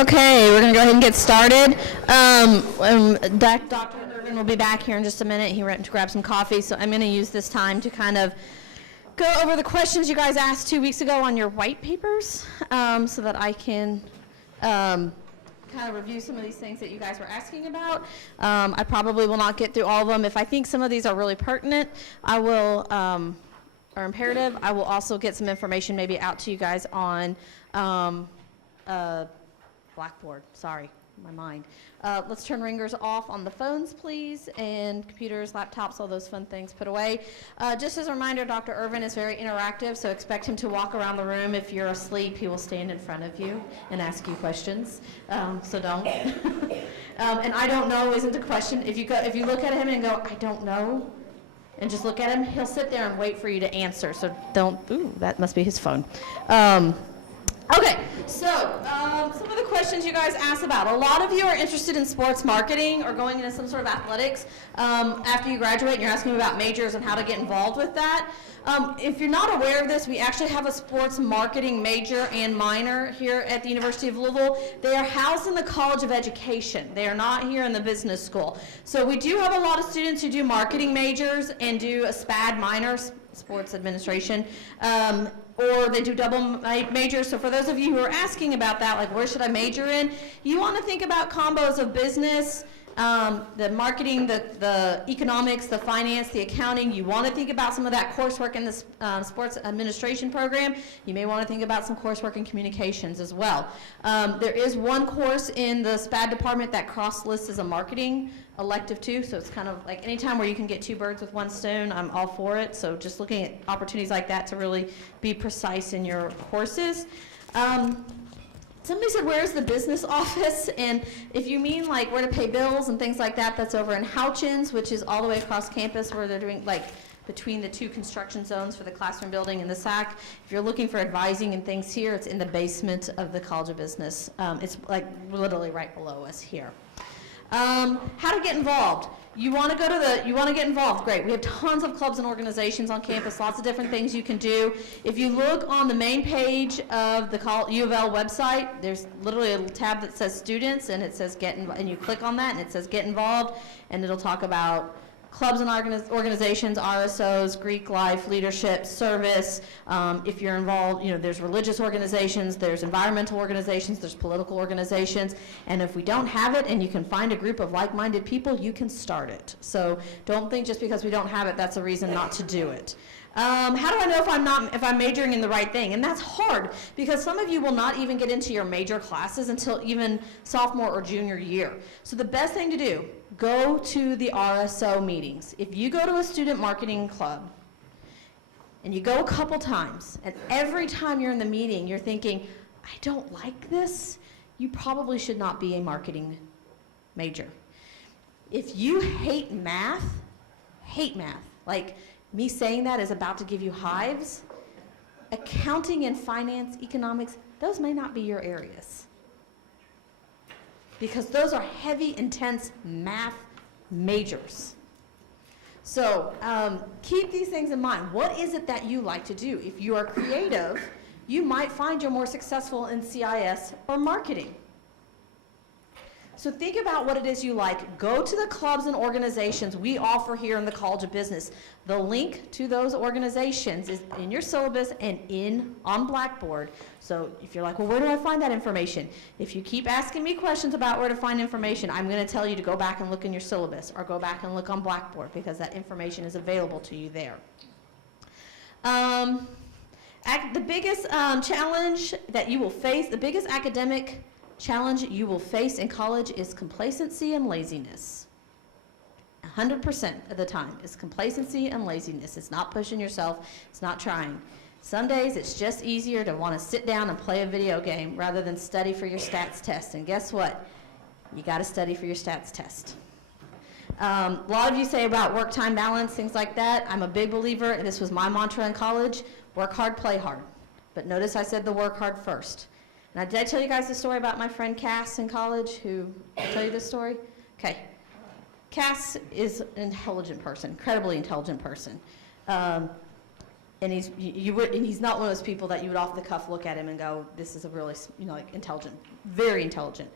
Okay, we're going to go ahead and get started. Dr. Irvin will be back here in just a minute. He went to grab some coffee, so I'm going to use this time to kind of go over the questions you guys asked 2 weeks ago on your white papers, so that I can kind of review some of these things that you guys were asking about. I probably will not get through all of them. If I think some of these are really pertinent, I will, or imperative, I will also get some information maybe out to you guys on Blackboard, sorry, my mind. Let's turn ringers off on the phones, please, and computers, laptops, all those fun things put away. Just as a reminder, Dr. Irvin is very interactive, so expect him to walk around the room. If you're asleep, he will stand in front of you and ask you questions, so don't. And I don't know isn't a question. If you look at him and go, I don't know, and just look at him, he'll sit there and wait for you to answer, so don't, ooh, that must be his phone. Okay, so some of the questions you guys asked about. A lot of you are interested in sports marketing or going into some sort of athletics after you graduate, and you're asking about majors and how to get involved with that. If you're not aware of this, we actually have a sports marketing major and minor here at the University of Louisville. They are housed in the College of Education. They are not here in the business school. So we do have a lot of students who do marketing majors and do a SPAD minor, sports administration, or they do double majors. So for those of you who are asking about that, like where should I major in, you want to think about combos of business, the marketing, the economics, the finance, the accounting. You want to think about some of that coursework in the sports administration program. You may want to think about some coursework in communications as well. There is one course in the SPAD department that cross-lists as a marketing elective too, so it's kind of like anytime where you can get two birds with one stone, I'm all for it. So just looking at opportunities like that to really be precise in your courses. Somebody said, where's the business office? And if you mean like where to pay bills and things like that, that's over in Houchins, which is all the way across campus where they're doing like between the two construction zones for the classroom building and the SAC. If you're looking for advising and things here, it's in the basement of the College of Business. It's like literally right below us here. How to get involved. You want to get involved, great. We have tons of clubs and organizations on campus, lots of different things you can do. If you look on the main page of the U of L website, there's literally a little tab that says students, and it says get involved, and you click on that and it says get involved, and it'll talk about clubs and organizations, RSOs, Greek life, leadership, service. If you're involved, there's religious organizations, there's environmental organizations, there's political organizations. And if we don't have it and you can find a group of like-minded people, you can start it. So don't think just because we don't have it, that's a reason not to do it. How do I know if I'm majoring in the right thing? And that's hard because some of you will not even get into your major classes until even sophomore or junior year. So the best thing to do, go to the RSO meetings. If you go to a student marketing club and you go a couple times, and every time you're in the meeting you're thinking, I don't like this, you probably should not be a marketing major. If you hate math, like me saying that is about to give you hives, accounting and finance, economics, those may not be your areas. Because those are heavy, intense math majors. So keep these things in mind. What is it that you like to do? If you are creative, you might find you're more successful in CIS or marketing. So think about what it is you like. Go to the clubs and organizations we offer here in the College of Business. The link to those organizations is in your syllabus and on Blackboard. So if you're like, well, where do I find that information? If you keep asking me questions about where to find information, I'm going to tell you to go back and look in your syllabus or go back and look on Blackboard because that information is available to you there. The biggest challenge that you will face, the biggest academic challenge you will face in college is complacency and laziness. 100% of the time is complacency and laziness. It's not pushing yourself, it's not trying. Some days it's just easier to want to sit down and play a video game rather than study for your stats test. And guess what? You got to study for your stats test. A lot of you say about work-time balance, things like that. I'm a big believer, and this was my mantra in college, work hard, play hard. But notice I said the work hard first. Now, did I tell you guys the story about my friend Cass in college? Did I tell you this story? Okay. Cass is an intelligent person, incredibly intelligent person. And he's not one of those people that you would off the cuff look at him and go, this is a really, like intelligent, very intelligent.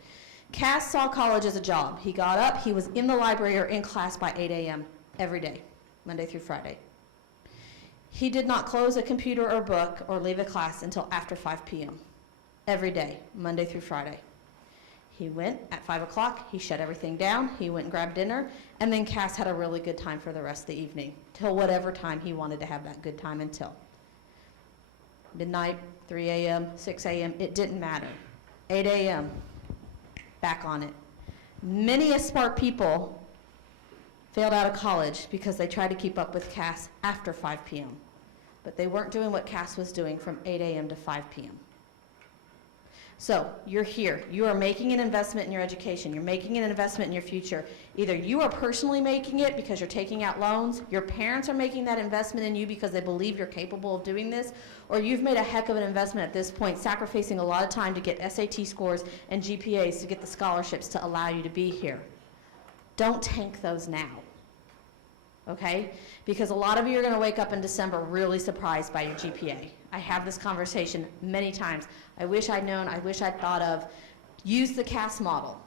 Cass saw college as a job. He got up, he was in the library or in class by 8 a.m. every day, Monday through Friday. He did not close a computer or book or leave a class until after 5 p.m. every day, Monday through Friday. He went at 5 o'clock, he shut everything down, he went and grabbed dinner, and then Cass had a really good time for the rest of the evening, till whatever time he wanted to have that good time until. Midnight, 3 a.m., 6 a.m., it didn't matter. 8 a.m., back on it. Many smart people failed out of college because they tried to keep up with Cass after 5 p.m., but they weren't doing what Cass was doing from 8 a.m. to 5 p.m. So you're here. You are making an investment in your education. You're making an investment in your future. Either you are personally making it because you're taking out loans, your parents are making that investment in you because they believe you're capable of doing this, or you've made a heck of an investment at this point, sacrificing a lot of time to get SAT scores and GPAs to get the scholarships to allow you to be here. Don't tank those now, okay? Because a lot of you are going to wake up in December really surprised by your GPA. I have this conversation many times. I wish I'd known, I wish I'd thought of. Use the CAS model.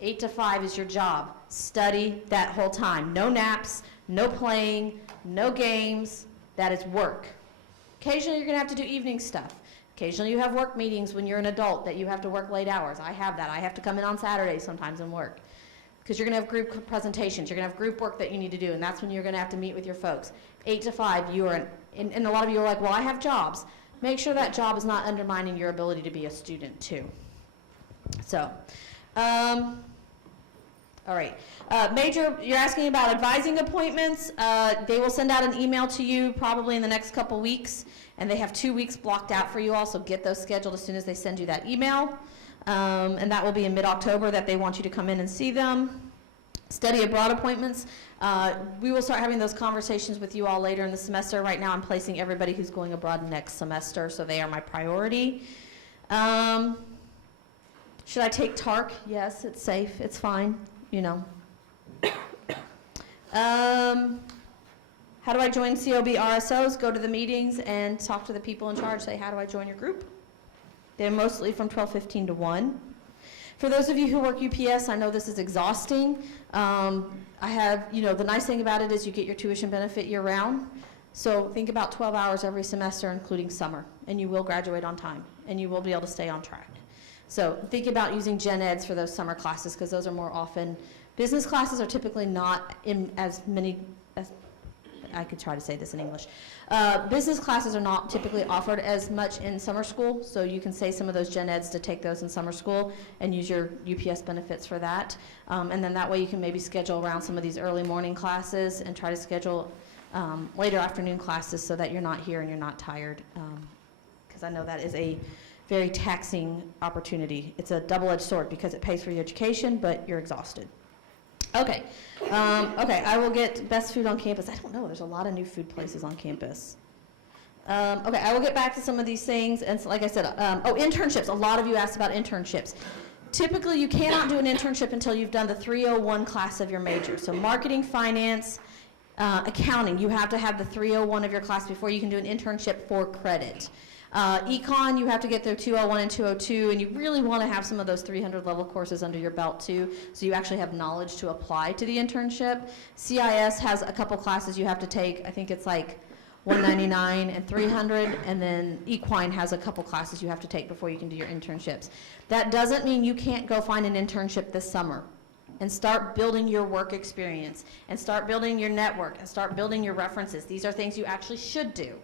8 to 5 is your job. Study that whole time. No naps, no playing, no games. That is work. Occasionally you're going to have to do evening stuff. Occasionally you have work meetings when you're an adult that you have to work late hours. I have that. I have to come in on Saturdays sometimes and work. Because you're going to have group presentations. You're going to have group work that you need to do, and that's when you're going to have to meet with your folks. 8 to 5, you are, and a lot of you are like, well, I have jobs. Make sure that job is not undermining your ability to be a student, too. So, all right. You're asking about advising appointments. They will send out an email to you probably in the next couple weeks, and they have 2 weeks blocked out for you all, so get those scheduled as soon as they send you that email. And that will be in mid-October that they want you to come in and see them. Study abroad appointments. We will start having those conversations with you all later in the semester. Right now I'm placing everybody who's going abroad next semester, so they are my priority. Should I take TARC? Yes, it's safe. It's fine, you know. How do I join COB RSOs? Go to the meetings and talk to the people in charge. Say, how do I join your group? They're mostly from 12:15 to 1. For those of you who work UPS, I know this is exhausting. I have, the nice thing about it is you get your tuition benefit year-round. So think about 12 hours every semester, including summer, and you will graduate on time, and you will be able to stay on track. So think about using gen eds for those summer classes, because those are more often. Business classes are typically not in as many, as I could try to say this in English. Business classes are not typically offered as much in summer school, so you can say some of those gen eds to take those in summer school and use your UPS benefits for that. And then that way you can maybe schedule around some of these early morning classes and try to schedule later afternoon classes so that you're not here and you're not tired, because I know that is a very taxing opportunity. It's a double-edged sword because it pays for your education, but you're exhausted. Okay. I will get best food on campus. I don't know. There's a lot of new food places on campus. Okay, I will get back to some of these things. And so, like I said, internships. A lot of you asked about internships. Typically, you cannot do an internship until you've done the 301 class of your major. So marketing, finance, accounting, you have to have the 301 of your class before you can do an internship for credit. Econ, you have to get through 201 and 202, and you really want to have some of those 300 level courses under your belt too, so you actually have knowledge to apply to the internship. CIS has a couple classes you have to take. I think it's like 199 and 300, and then Equine has a couple classes you have to take before you can do your internships. That doesn't mean you can't go find an internship this summer and start building your work experience, and start building your network, and start building your references. These are things you actually should do.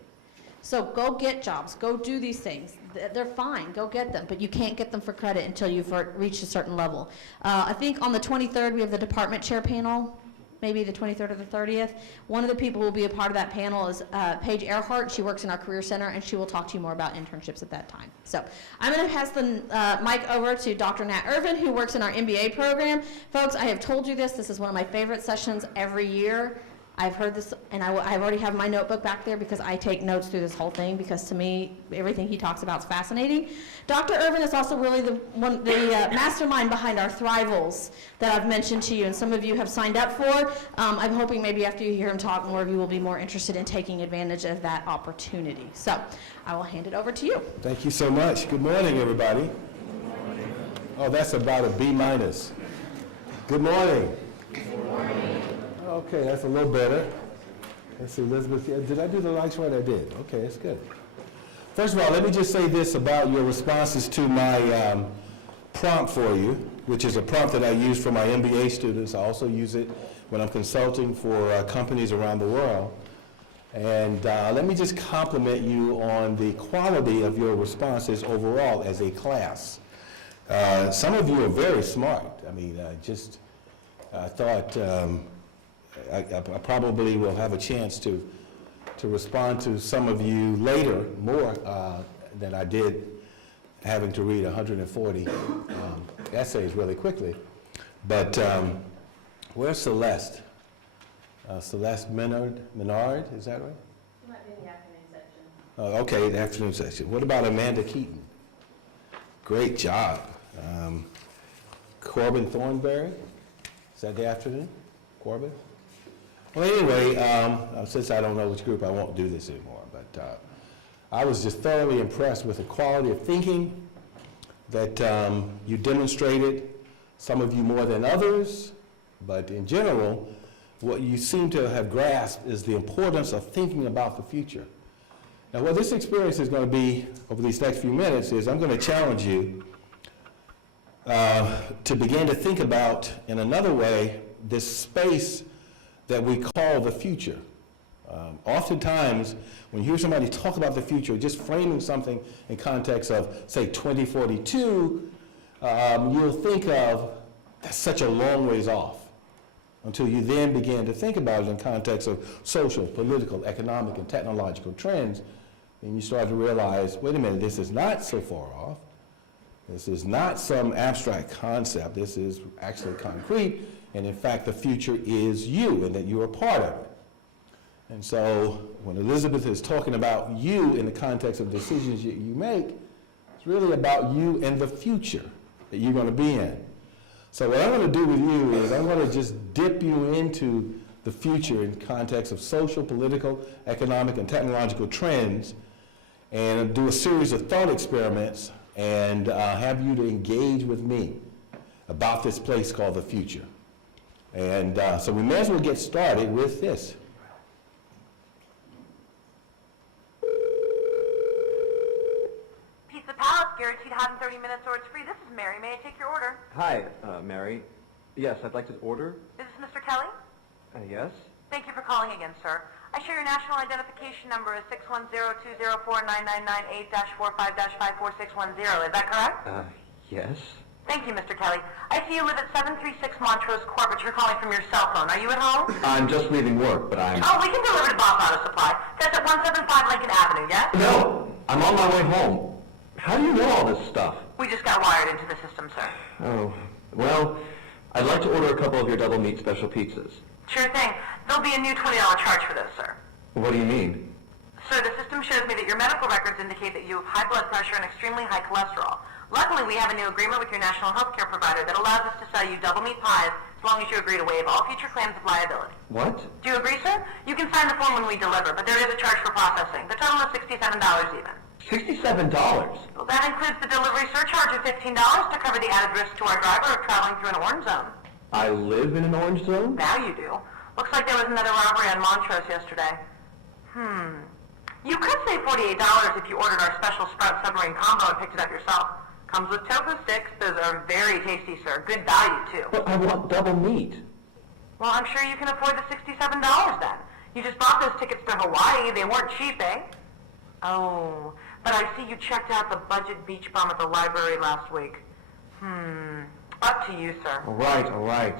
So go get jobs, go do these things. They're fine, go get them, but you can't get them for credit until you've reached a certain level. I think on the 23rd we have the department chair panel, maybe the 23rd or the 30th. One of the people who will be a part of that panel is Paige Earhart. She works in our Career Center, and she will talk to you more about internships at that time. So I'm going to pass the mic over to Dr. Nat Irvin, who works in our MBA program. Folks, I have told you this is one of my favorite sessions every year. I've heard this, and I already have my notebook back there because I take notes through this whole thing, because to me, everything he talks about is fascinating. Dr. Irvin is also really the mastermind behind our Thrivals that I've mentioned to you, and some of you have signed up for. I'm hoping maybe after you hear him talk, more of you will be more interested in taking advantage of that opportunity. So I will hand it over to you. Thank you so much. Good morning, everybody. Oh, that's about a B minus. Good morning. Good morning. Okay, that's a little better. Let's see, Elizabeth, did I do the lights right? I did. Okay, that's good. First of all, let me just say this about your responses to my prompt for you, which is a prompt that I use for my MBA students. I also use it when I'm consulting for companies around the world. And let me just compliment you on the quality of your responses overall as a class. Some of you are very smart. I mean, I thought I probably will have a chance to respond to some of you later, more than I did having to read 140 essays really quickly. But where's Celeste? Celeste Menard, is that right? She might be in the afternoon section. Okay, the afternoon section. What about Amanda Keaton? Great job. Corbin Thornberry, is that the afternoon? Corbin? Well, anyway, since I don't know which group, I won't do this anymore. But I was just thoroughly impressed with the quality of thinking that you demonstrated, some of you more than others, but in general, what you seem to have grasped is the importance of thinking about the future. Now, what this experience is going to be over these next few minutes is I'm going to challenge you to begin to think about, in another way, this space that we call the future. Oftentimes, when you hear somebody talk about the future, just framing something in context of, say, 2042, you'll think of, that's such a long ways off, until you then begin to think about it in context of social, political, economic, and technological trends, and you start to realize, wait a minute, this is not so far off. This is not some abstract concept. This is actually concrete, and in fact, the future is you, and that you are part of it. And so, when Elizabeth is talking about you in the context of decisions you make, it's really about you and the future that you're going to be in. So what I'm going to do with you is I'm going to just dip you into the future in context of social, political, economic, and technological trends, and do a series of thought experiments and have you to engage with me about this place called the future. And so we may as well get started with this. Pizza Palace, guaranteed hot in 30 minutes or it's free. This is Mary. May I take your order? Hi, Mary. Yes, I'd like to order. Is this Mr. Kelly? Yes. Thank you for calling again, sir. I show your national identification number is 610-204-9998-45-54610. Is that correct? Yes. Thank you, Mr. Kelly. I see you live at 736 Montrose Court, but you're calling from your cell phone. Are you at home? I'm just leaving work, but I'm... Oh, we can deliver to Boss Auto Supply. That's at 175 Lincoln Avenue, yes? No! I'm on my way home. How do you know all this stuff? We just got wired into the system, sir. Oh, well, I'd like to order a couple of your double meat special pizzas. Sure thing. There'll be a new $20 charge for those, sir. What do you mean? Sir, the system shows me that your medical records indicate that you have high blood pressure and extremely high cholesterol. Luckily, we have a new agreement with your national health care provider that allows us to sell you double meat pies as long as you agree to waive all future claims of liability. What? Do you agree, sir? You can sign the form when we deliver, but there is a charge for processing. The total is $67 even. $67? Well, that includes the delivery surcharge of $15 to cover the added risk to our driver of traveling through an orange zone. I live in an orange zone? Now you do. Looks like there was another robbery on Montrose yesterday. You could save $48 if you ordered our special Sprout Submarine Combo and picked it up yourself. Comes with tofu sticks. Those are very tasty, sir. Good value, too. But I want double meat. Well, I'm sure you can afford the $67 then. You just bought those tickets to Hawaii. They weren't cheap, eh? Oh, but I see you checked out the budget beach bum at the library last week. Up to you, sir. All right.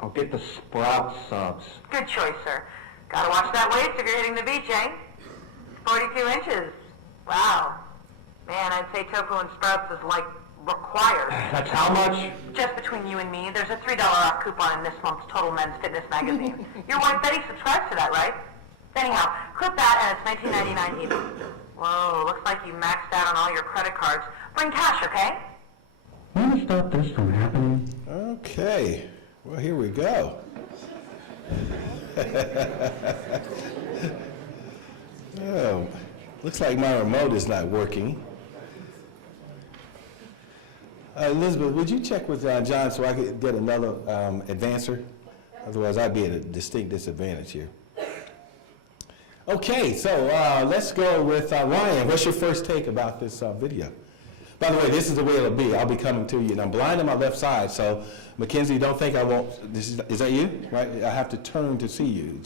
I'll get the Sprout subs. Good choice, sir. Gotta watch that waist if you're hitting the beach, eh? 42 inches. Wow. Man, I'd say tofu and sprouts is like requires. That's how much? Just between you and me, there's a $3 off coupon in this month's Total Men's Fitness magazine. Your wife Betty subscribes to that, right? Anyhow, clip that and it's $19.99 even. Whoa, looks like you maxed out on all your credit cards. Bring cash, okay? Want to stop this from happening? Okay, well, here we go. Oh, looks like my remote is not working. Elizabeth, would you check with John so I could get another advancer? Otherwise, I'd be at a distinct disadvantage here. Okay, so let's go with Ryan. What's your first take about this video? By the way, this is the way it'll be. I'll be coming to you, and I'm blind on my left side, so Mackenzie, don't think I won't. Is that you? Right? I have to turn to see you.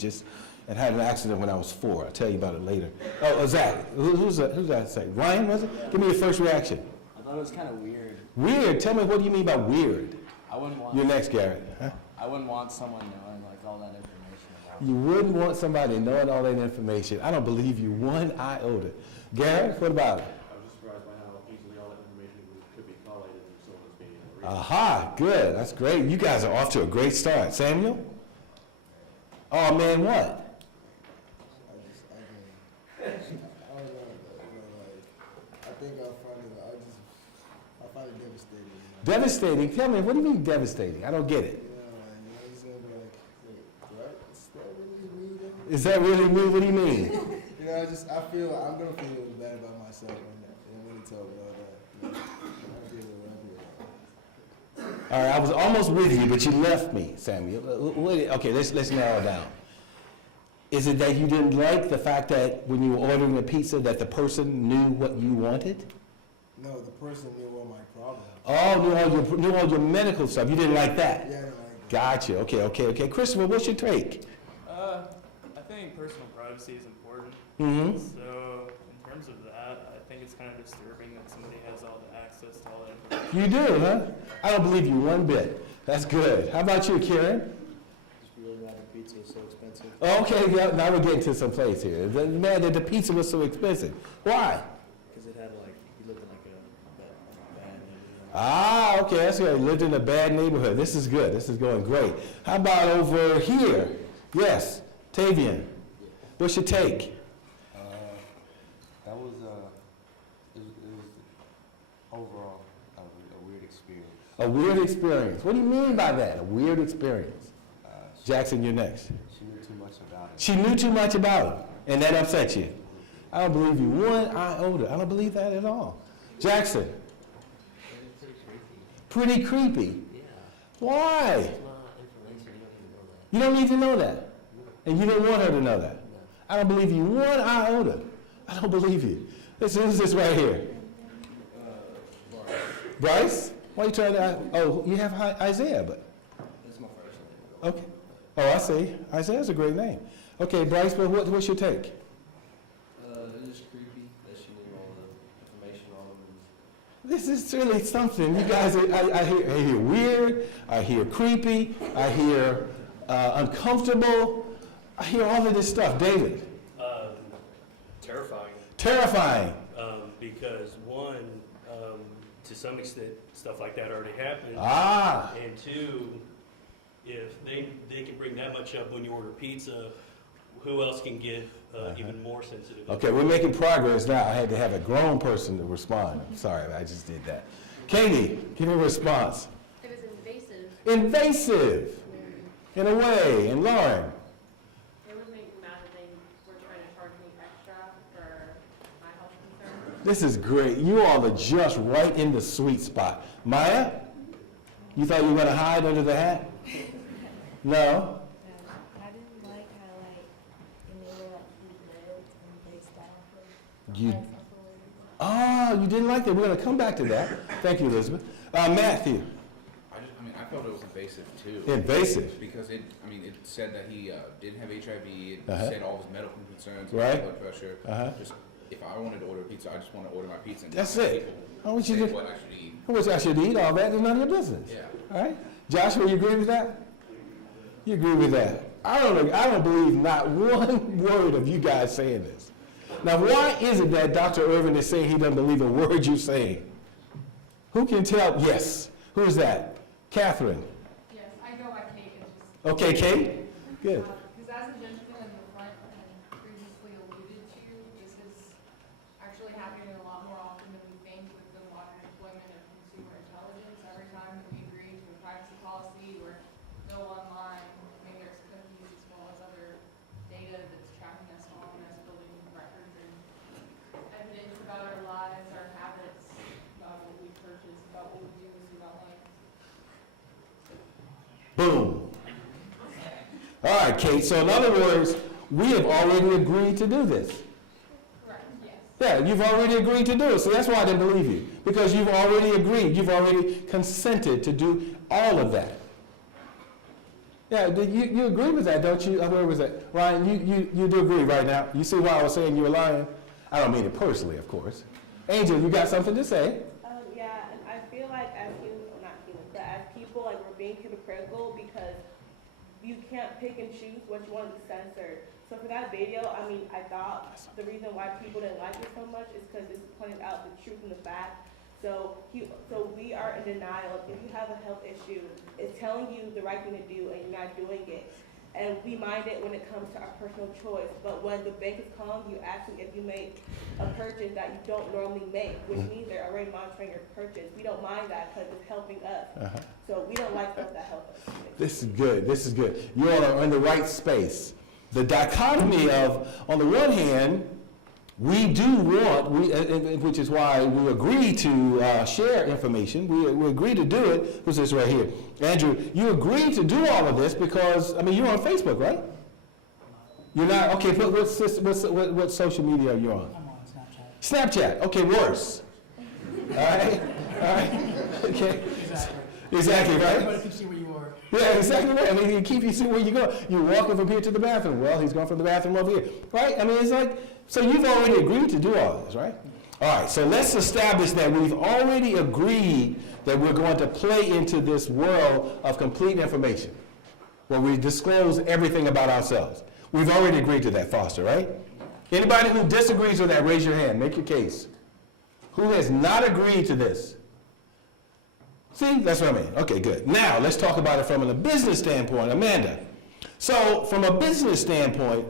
I had an accident when I was 4. I'll tell you about it later. Oh, Zach. Who's that say? Ryan, was it? Give me your first reaction. I thought it was kind of weird. Weird? Tell me, what do you mean by weird? I wouldn't want. You're next, Garrett. Huh? I wouldn't want someone knowing like all that information about. You wouldn't want somebody knowing all that information. I don't believe you one iota. Garrett, what about it? I was just surprised by how easily all that information could be collated and someone's being able to read. Aha, good. That's great. You guys are off to a great start. Samuel? Oh, man, what? I find it devastating. Devastating? Tell me, what do you mean devastating? I don't get it. Is that really me? What do you mean? I feel like I'm gonna feel bad about myself when you talk about that. All right, I was almost with you, but you left me, Samuel. Okay, let's narrow it down. Is it that you didn't like the fact that when you were ordering the pizza that the person knew what you wanted? No, the person knew all my problems. Oh, knew all your medical stuff. You didn't like that? Yeah, I don't like that. Gotcha. Okay. Christopher, what's your take? I think personal privacy is important. Mm-hmm. So in terms of that, I think it's kind of disturbing that somebody has all the access to all that information. You do, huh? I don't believe you one bit. That's good. How about you, Karen? Just really mad at pizza is so expensive. Okay, yeah, now we're getting to some place here. Man, the pizza was so expensive. Why? Because it had like he lived in like a bad neighborhood. Ah, okay, that's good. Lived in a bad neighborhood. This is good. This is going great. How about over here? Yes, Tavian. What's your take? That was it was overall a weird experience. A weird experience. What do you mean by that? A weird experience. Jackson, you're next. She knew too much about it. She knew too much about it, and that upset you. I don't believe you one iota. I don't believe that at all. Jackson. Pretty creepy. Yeah. Why? It's not information, you don't need to know that. You don't need to know that. And you didn't want her to know that. I don't believe you one iota. I don't believe you. Who's this right here? Bryce? Why are you trying to, oh, you have Isaiah, but. That's my first name. Okay. Oh, I see. Isaiah's a great name. Okay, Bryce, but what's your take? It was just creepy that she knew all the information all over me. This is really something. You guys, I hear weird, I hear creepy, I hear uncomfortable, I hear all of this stuff. David? Terrifying. Terrifying. Because one, to some extent, stuff like that already happens. Ah. And two, if they can bring that much up when you order pizza, who else can get even more sensitive? Okay, we're making progress now. I had to have a grown person to respond. I'm sorry, I just did that. Katie, give me a response. It was invasive. Invasive, in a way. And Lauren? It would make me mad that they were trying to charge me extra for my health concerns. This is great. You all are just right in the sweet spot. Maya, you thought you were going to hide under the hat? No? I didn't like how, in the way he lived and based off of You, life. you didn't like that. We're going to come back to that. Thank you, Elizabeth. Matthew. I felt it was invasive too. Invasive? Because it said that he didn't have HIV. It Uh-huh. said all his medical concerns, Right. blood pressure. Uh-huh. Just if I wanted to order pizza, I just want to order my pizza. And That's let it. people I want you say to- what I should eat. I wish I should eat all that. It's none of your business. Yeah. All right? Joshua, you agree with that? You agree with that? I don't believe not one word of you guys saying this. Now, why is it that Dr. Irvin is saying he doesn't believe a word you're saying? Who can tell? Yes. Who is that? Catherine. Yes, I go by Kate, it's just. Okay, Kate? Good. Because as the gentleman in the front had previously alluded to, this is actually happening a lot more often than we think with the modern deployment of consumer intelligence. Every time that we agree to a privacy policy or go online, I mean, there's cookies as well as other data that's tracking us on as building records and evidence about our lives, our habits, about what we purchase, about what we do, what we don't like. Boom. All right, Kate. So in other words, we have already agreed to do this. Correct, yes. Yeah, you've already agreed to do it. So that's why I didn't believe you. Because you've already agreed. You've already consented to do all of that. Yeah, you agree with that, don't you? Where was that? Ryan, you do agree right now. You see why I was saying you were lying? I don't mean it personally, of course. Angel, you got something to say? Yeah, and I feel like as as people, like we're being hypocritical because you can't pick and choose what you want to censor. So for that video, I mean, I thought the reason why people didn't like it so much is because it's pointed out the truth and the fact. So we are in denial. If you have a health issue, it's telling you the right thing to do and you're not doing it. And we mind it when it comes to our personal choice. But when the bank is calling you asking if you make a purchase that you don't normally make, which means they're already monitoring your purchase, we don't mind that because it's helping us. So we don't like stuff that helps us. This is good. This is good. You all are in the right space. The dichotomy of, on the one hand, we do want, which is why we agree to share information. We agree to do it. Who's this right here? Andrew, you agree to do all of this because, I mean, you're on Facebook, right? You're not? Okay, what social media are you on? I'm on Snapchat. Snapchat. Okay, worse. All right? All right? Okay. Exactly, right? Everybody can see where you are. Yeah, exactly right. I mean, you keep you see where you go. You're walking from here to the bathroom. Well, he's going from the bathroom over here. Right? I mean, it's like, so you've already agreed to do all this, right? All right, so let's establish that we've already agreed that we're going to play into this world of complete information, where we disclose everything about ourselves. We've already agreed to that, Foster, right? Anybody who disagrees with that, raise your hand. Make your case. Who has not agreed to this? See, that's what I mean. Okay, good. Now, let's talk about it from a business standpoint. Amanda. So, from a business standpoint,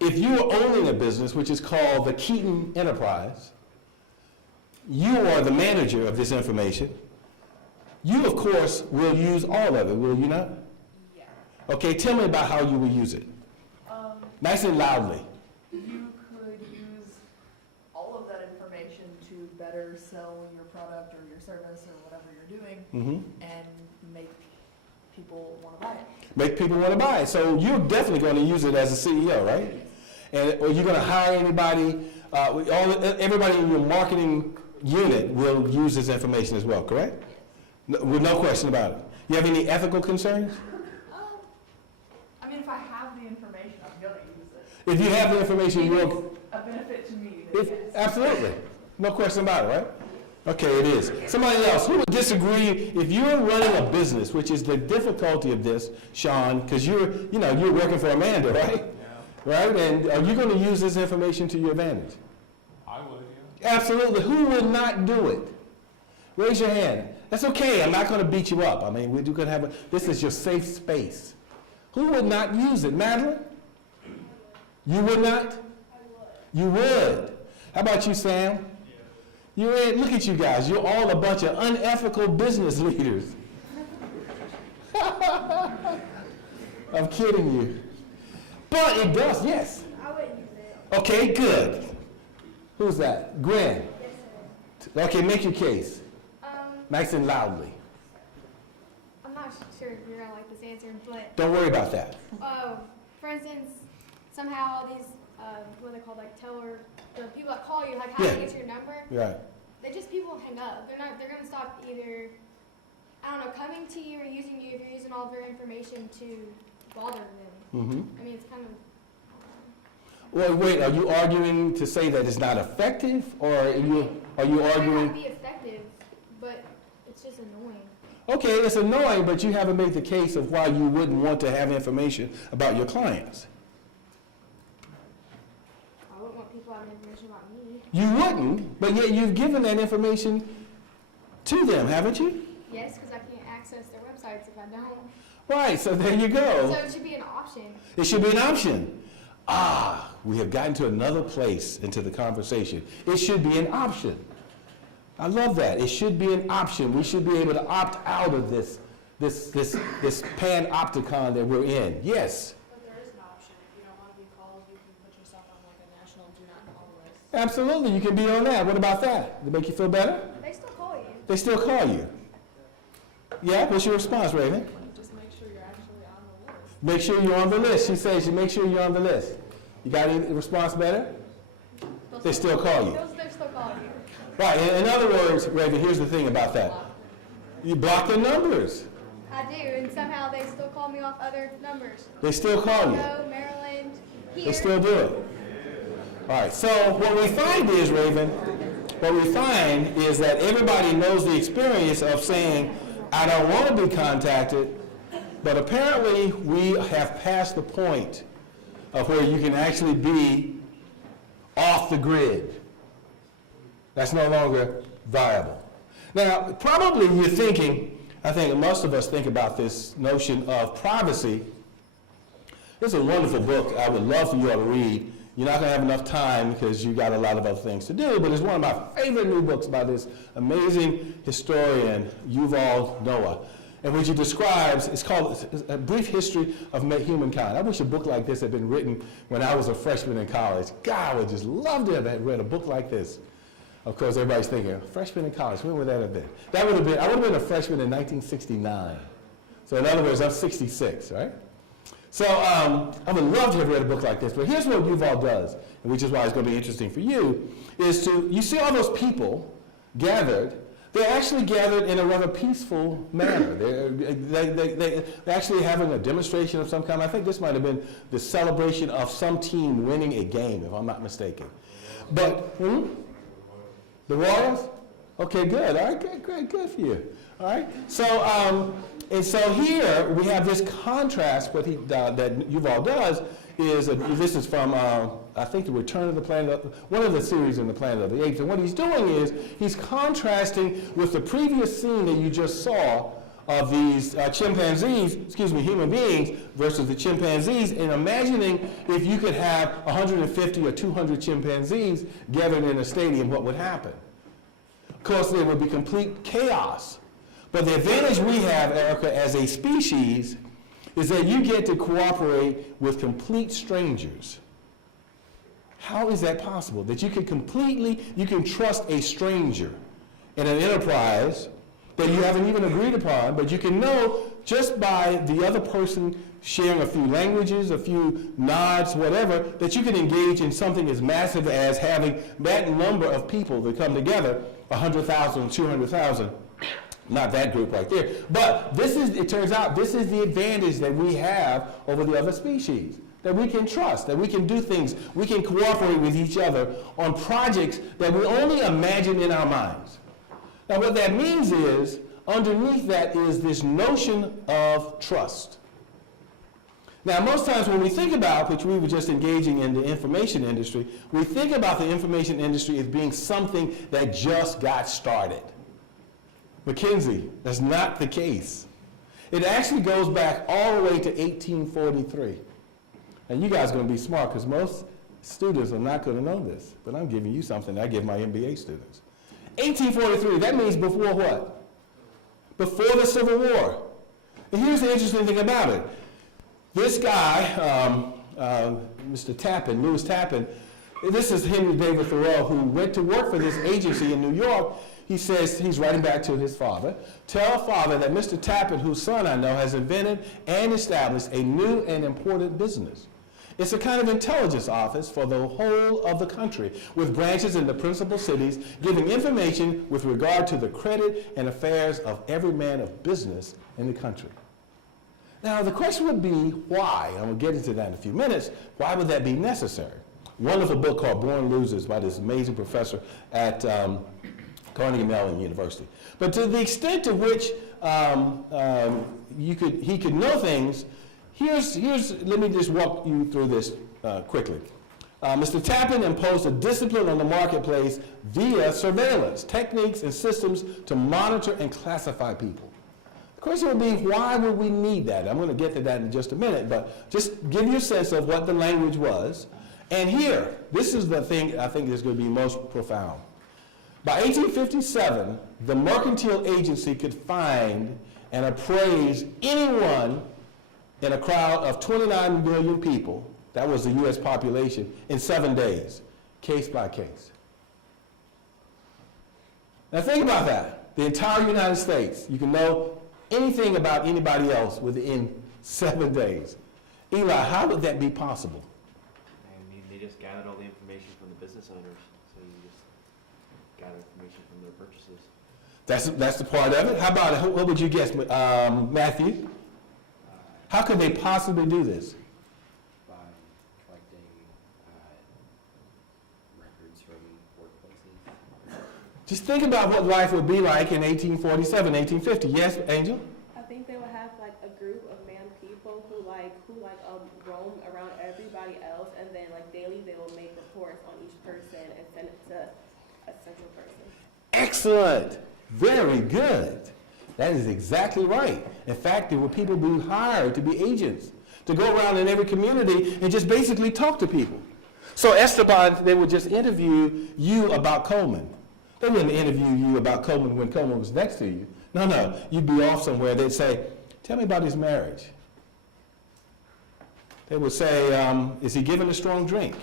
if you are owning a business, which is called the Keaton Enterprise, you are the manager of this information. You, of course, will use all of it, will you not? Yeah. Okay, tell me about how you will use it. Nice and loudly. You could use all of that information to better sell your product or your service or whatever you're doing and make people want to buy it. Make people want to buy it. So you're definitely going to use it as a CEO, right? And or you're going to hire anybody, everybody in your marketing unit will use this information as well, correct? With no question about it. You have any ethical concerns? I mean, if I have the information, I'm going to use it. If you have the information, If you'll... it's a benefit to me, then yes. Absolutely. No question about it, right? Okay, it is. Somebody else, who would disagree if you're running a business, which is the difficulty of this, Sean, because you're working for Amanda, right? Yeah. Right? And are you going to use this information to your advantage? I would, yeah. Absolutely. Who would not do it? Raise your hand. That's okay. I'm not going to beat you up. I mean, we're going to have this is your safe space. Who would not use it? Madeline? You would not? I would. You would. How about you, Sam? Look at you guys. You're all a bunch of unethical business leaders. I'm kidding you. But it does, yes. I wouldn't use it. Okay, good. Who's that? Gwen. Yes, sir. Okay, make your case. Nice and loudly. I'm not sure if you're going to like this answer, but... Don't worry about that. For instance, somehow these, what are they called, like the people that call you, like how to get your number. Right. People hang up. They're going to stop either, I don't know, coming to you or using you if you're using all their information to bother them. I mean, it's kind of... Well, wait, are you arguing to say that it's not effective, or are you arguing... It might not be effective, but it's just annoying. Okay, it's annoying, but you haven't made the case of why you wouldn't want to have information about your clients. I wouldn't want people having information about me. You wouldn't, but yet you've given that information to them, haven't you? Yes, because I can't access their websites if I don't. Right, so there you go. So it should be an option. It should be an option. We have gotten to another place into the conversation. It should be an option. I love that. It should be an option. We should be able to opt out of this panopticon that we're in. Yes? But there is an option. If you don't want to be called, you can put yourself on like a national do not call list. Absolutely, you can be on that. What about that? Does it make you feel better? They still call you. They still call you. Yeah, what's your response, Raven? Just make sure you're actually on the list. Make sure you're on the list. She says you make sure you're on the list. You got any response better? They still call you. They still call you. Right, in other words, Raven, here's the thing about that. You block their numbers. I do, and somehow they still call me off other numbers. They still call you. Ohio, Maryland, here. They still do it. All right, so what we find is, Raven, that everybody knows the experience of saying, I don't want to be contacted, but apparently we have passed the point of where you can actually be off the grid. That's no longer viable. Now, probably you're thinking, I think most of us think about this notion of privacy. This is a wonderful book I would love for you all to read. You're not going to have enough time because you got a lot of other things to do, but it's one of my favorite new books by this amazing historian, Yuval Noah. And what he describes, it's called A Brief History of Humankind. I wish a book like this had been written when I was a freshman in college. God, I would just love to have read a book like this. Of course, everybody's thinking, freshman in college, when would that have been? I would have been a freshman in 1969. So in other words, I'm 66, right? So I would love to have read a book like this, but here's what Yuval does, and which is why it's going to be interesting for you, is you see all those people gathered. They're actually gathered in a rather peaceful manner. They're actually having a demonstration of some kind. I think this might have been the celebration of some team winning a game, if I'm not mistaken. But, the Royals? Okay, good. All right, good for you. All right. So, and so here we have this contrast. What that Yuval does is this is from I think the Return of the Planet, one of the series in the Planet of the Apes. And what he's doing is he's contrasting with the previous scene that you just saw of these human beings versus the chimpanzees, and imagining if you could have 150 or 200 chimpanzees gathered in a stadium, what would happen? Of course, there would be complete chaos. But the advantage we have, Erica, as a species, is that you get to cooperate with complete strangers. How is that possible? That you can trust a stranger in an enterprise that you haven't even agreed upon, but you can know just by the other person sharing a few languages, a few nods, whatever, that you can engage in something as massive as having that number of people that come together, 100,000, 200,000. Not that group right there. But it turns out this is the advantage that we have over the other species. That we can trust, that we can do things, we can cooperate with each other on projects that we only imagine in our minds. Now what that means is, underneath that is this notion of trust. Now most times when we think about, which we were just engaging in the information industry, we think about the information industry as being something that just got started. McKinsey, that's not the case. It actually goes back all the way to 1843. And you guys are going to be smart because most students are not going to know this, but I'm giving you something I give my MBA students. 1843, that means before what? Before the Civil War. And here's the interesting thing about it. This guy, Mr. Tappan, Lewis Tappan, this is Henry David Thoreau, who went to work for this agency in New York. He says, he's writing back to his father, tell father that Mr. Tappan, whose son I know, has invented and established a new and important business. It's a kind of intelligence office for the whole of the country, with branches in the principal cities, giving information with regard to the credit and affairs of every man of business in the country. Now, the question would be, why? And we'll get into that in a few minutes. Why would that be necessary? Wonderful book called Born Losers by this amazing professor at Carnegie Mellon University. But to the extent to which he could know things, let me just walk you through this quickly. Mr. Tappan imposed a discipline on the marketplace via surveillance, techniques and systems to monitor and classify people. The question would be, why would we need that? I'm going to get to that in just a minute, but just give you a sense of what the language was. And here, this is the thing I think is going to be most profound. By 1857, the mercantile agency could find and appraise anyone in a crowd of 29 million people, that was the U.S. population, in 7 days, case by case. Now think about that. The entire United States, you can know anything about anybody else within 7 days. Eli, how would that be possible? They just gathered all the information from the business owners, so you just gather information from their purchases. That's the part of it. How about it? What would you guess, Matthew? How could they possibly do this? By collecting records from workplaces. Just think about what life would be like in 1847, 1850. Yes, Angel? I think they would have like a group of people who roam around everybody else, and then like daily they will make reports on each person and send it to a central person. Excellent. Very good. That is exactly right. In fact, there were people being hired to be agents, to go around in every community and just basically talk to people. So Esteban, they would just interview you about Coleman. They wouldn't interview you about Coleman when Coleman was next to you. No, you'd be off somewhere. They'd say, tell me about his marriage. They would say, is he given a strong drink?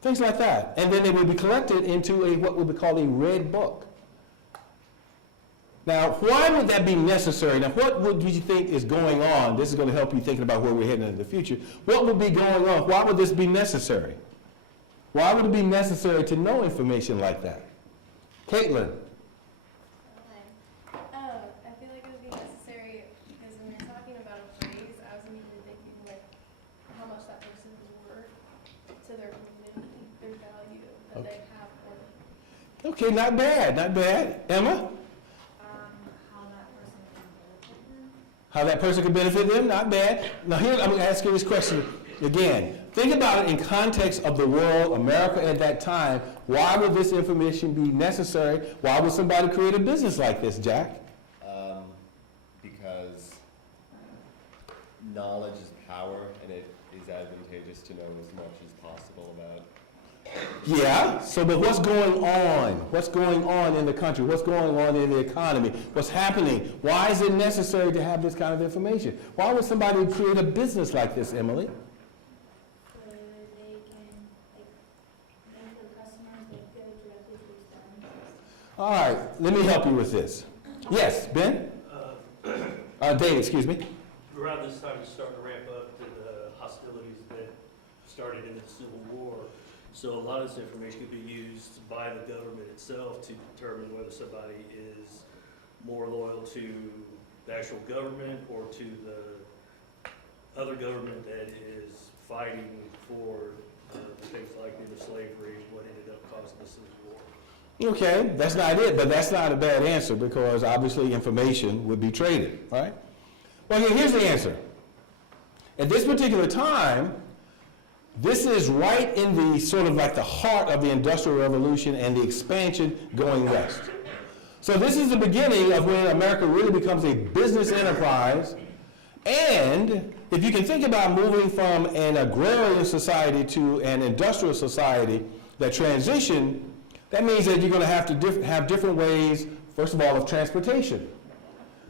Things like that. And then they would be collected into what would be called a red book. Now, why would that be necessary? Now, what would you think is going on? This is going to help you thinking about where we're heading into the future. What would be going on? Why would this be necessary? Why would it be necessary to know information like that? Caitlin. I feel like it would be necessary because when you're talking about a phrase, I was immediately thinking like how much that person is worth to their community, their value that they have for them. Okay, not bad, not bad. Emma? How that person can benefit them, not bad. Now here, I'm going to ask you this question again. Think about it in context of the world, America at that time. Why would this information be necessary? Why would somebody create a business like this, Jack? Because knowledge is power, and it is advantageous to know as much as possible about. Yeah, so but what's going on? What's going on in the country? What's going on in the economy? What's happening? Why is it necessary to have this kind of information? Why would somebody create a business like this, Emily? So they can, make their customers, they go directly to the store. All right, let me help you with this. Yes, Ben? Dave, excuse me. Around this time, it's starting to ramp up to the hostilities that started in the Civil War. So a lot of this information could be used by the government itself to determine whether somebody is more loyal to the actual government or to the other government that is fighting for things like the slavery, what ended up causing the Civil War. Okay, that's not it, but that's not a bad answer because obviously information would be traded, right? Well, here's the answer. At this particular time, this is right in the sort of like the heart of the Industrial Revolution and the expansion going west. So this is the beginning of when America really becomes a business enterprise. And if you can think about moving from an agrarian society to an industrial society, that transition, that means that you're going to have to have different ways, first of all, of transportation.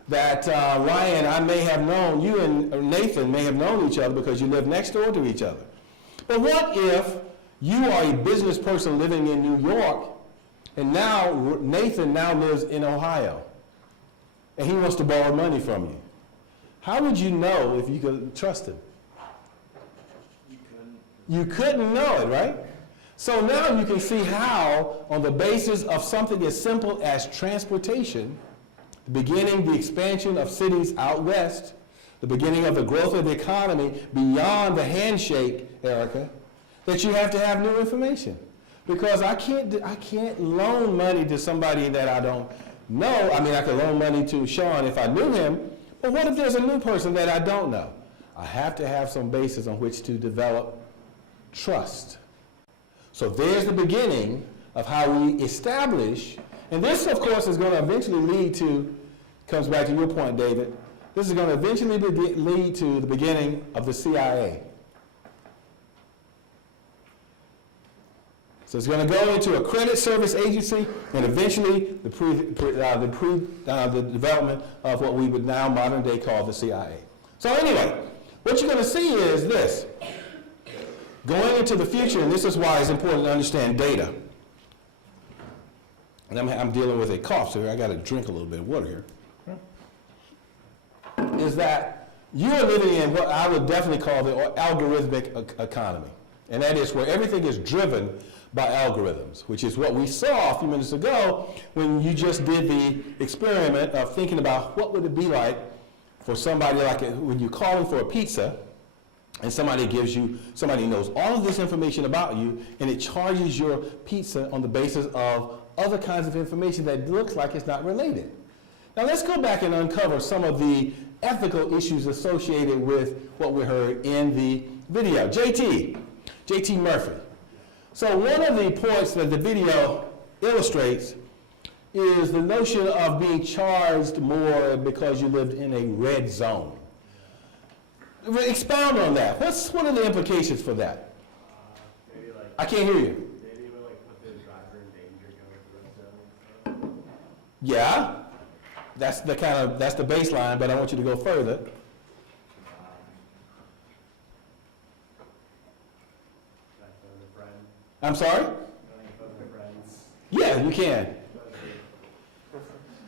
That Ryan, I may have known, you and Nathan may have known each other because you live next door to each other. But what if you are a business person living in New York, and now Nathan now lives in Ohio, and he wants to borrow money from you? How would you know if you could trust him? You couldn't know it, right? So now you can see how, on the basis of something as simple as transportation, beginning the expansion of cities out west, the beginning of the growth of the economy beyond the handshake, Erica, that you have to have new information. Because I can't loan money to somebody that I don't know. I mean, I could loan money to Sean if I knew him, but what if there's a new person that I don't know? I have to have some basis on which to develop trust. So there's the beginning of how we establish, and this, of course, is going to eventually lead to, comes back to your point, David, this is going to eventually lead to the beginning of the CIA. So it's going to go into a credit service agency and eventually the development of what we would now modern day call the CIA. So anyway, what you're going to see is this. Going into the future, and this is why it's important to understand data. And I'm dealing with a cough, so I got to drink a little bit of water here. Is that you are living in what I would definitely call the algorithmic economy. And that is where everything is driven by algorithms, which is what we saw a few minutes ago when you just did the experiment of thinking about what would it be like for somebody like when you're calling for a pizza and somebody knows all of this information about you and it charges your pizza on the basis of other kinds of information that looks like it's not related. Now let's go back and uncover some of the ethical issues associated with what we heard in the video. JT Murphy. So one of the points that the video illustrates is the notion of being charged more because you lived in a red zone. Expound on that. What are the implications for that? Maybe like, I can't hear you. maybe it would like put the driver in danger going through the zone. Yeah, that's the baseline, but I want you to go further. I'm sorry? Yeah, you can.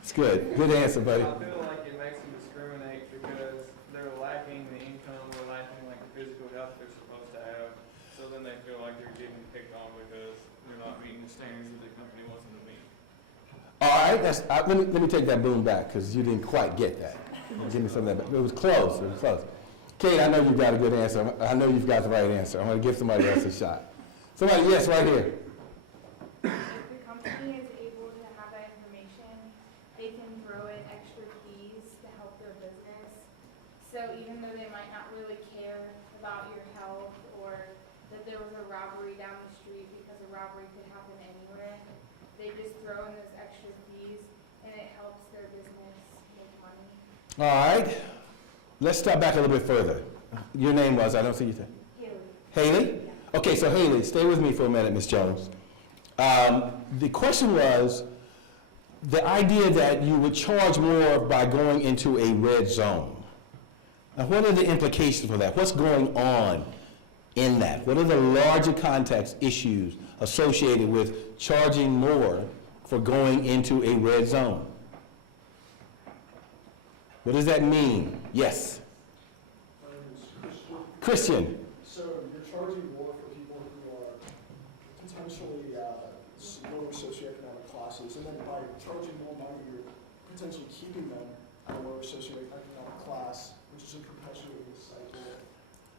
It's good. Good answer, buddy. I feel like it makes them discriminate because they're lacking the income or lacking like the physical health they're supposed to have. So then they feel like they're getting picked on because they're not meeting the standards that the company wants them to meet. All right, let me take that boom back because you didn't quite get that. Give me some of that back. It was close. Kate, I know you've got a good answer. I know you've got the right answer. I'm going to give somebody else a shot. Somebody, yes, right here. If the company is able to have that information, they can throw in extra fees to help their business. So even though they might not really care about your health or that there was a robbery down the street because a robbery could happen anywhere, they just throw in those extra fees and it helps their business make money. All right. Let's step back a little bit further. Your name was, I don't see you. Haley? Okay, so Haley, stay with me for a minute, Ms. Jones. The question was the idea that you would charge more by going into a red zone. Now, what are the implications for that? What's going on in that? What are the larger context issues associated with charging more for going into a red zone? What does that mean? Yes. My name is Christian. So you're charging more for people who are potentially lower socioeconomic classes, and then by charging more money, you're potentially keeping them at a lower socioeconomic class, which is a perpetuating cycle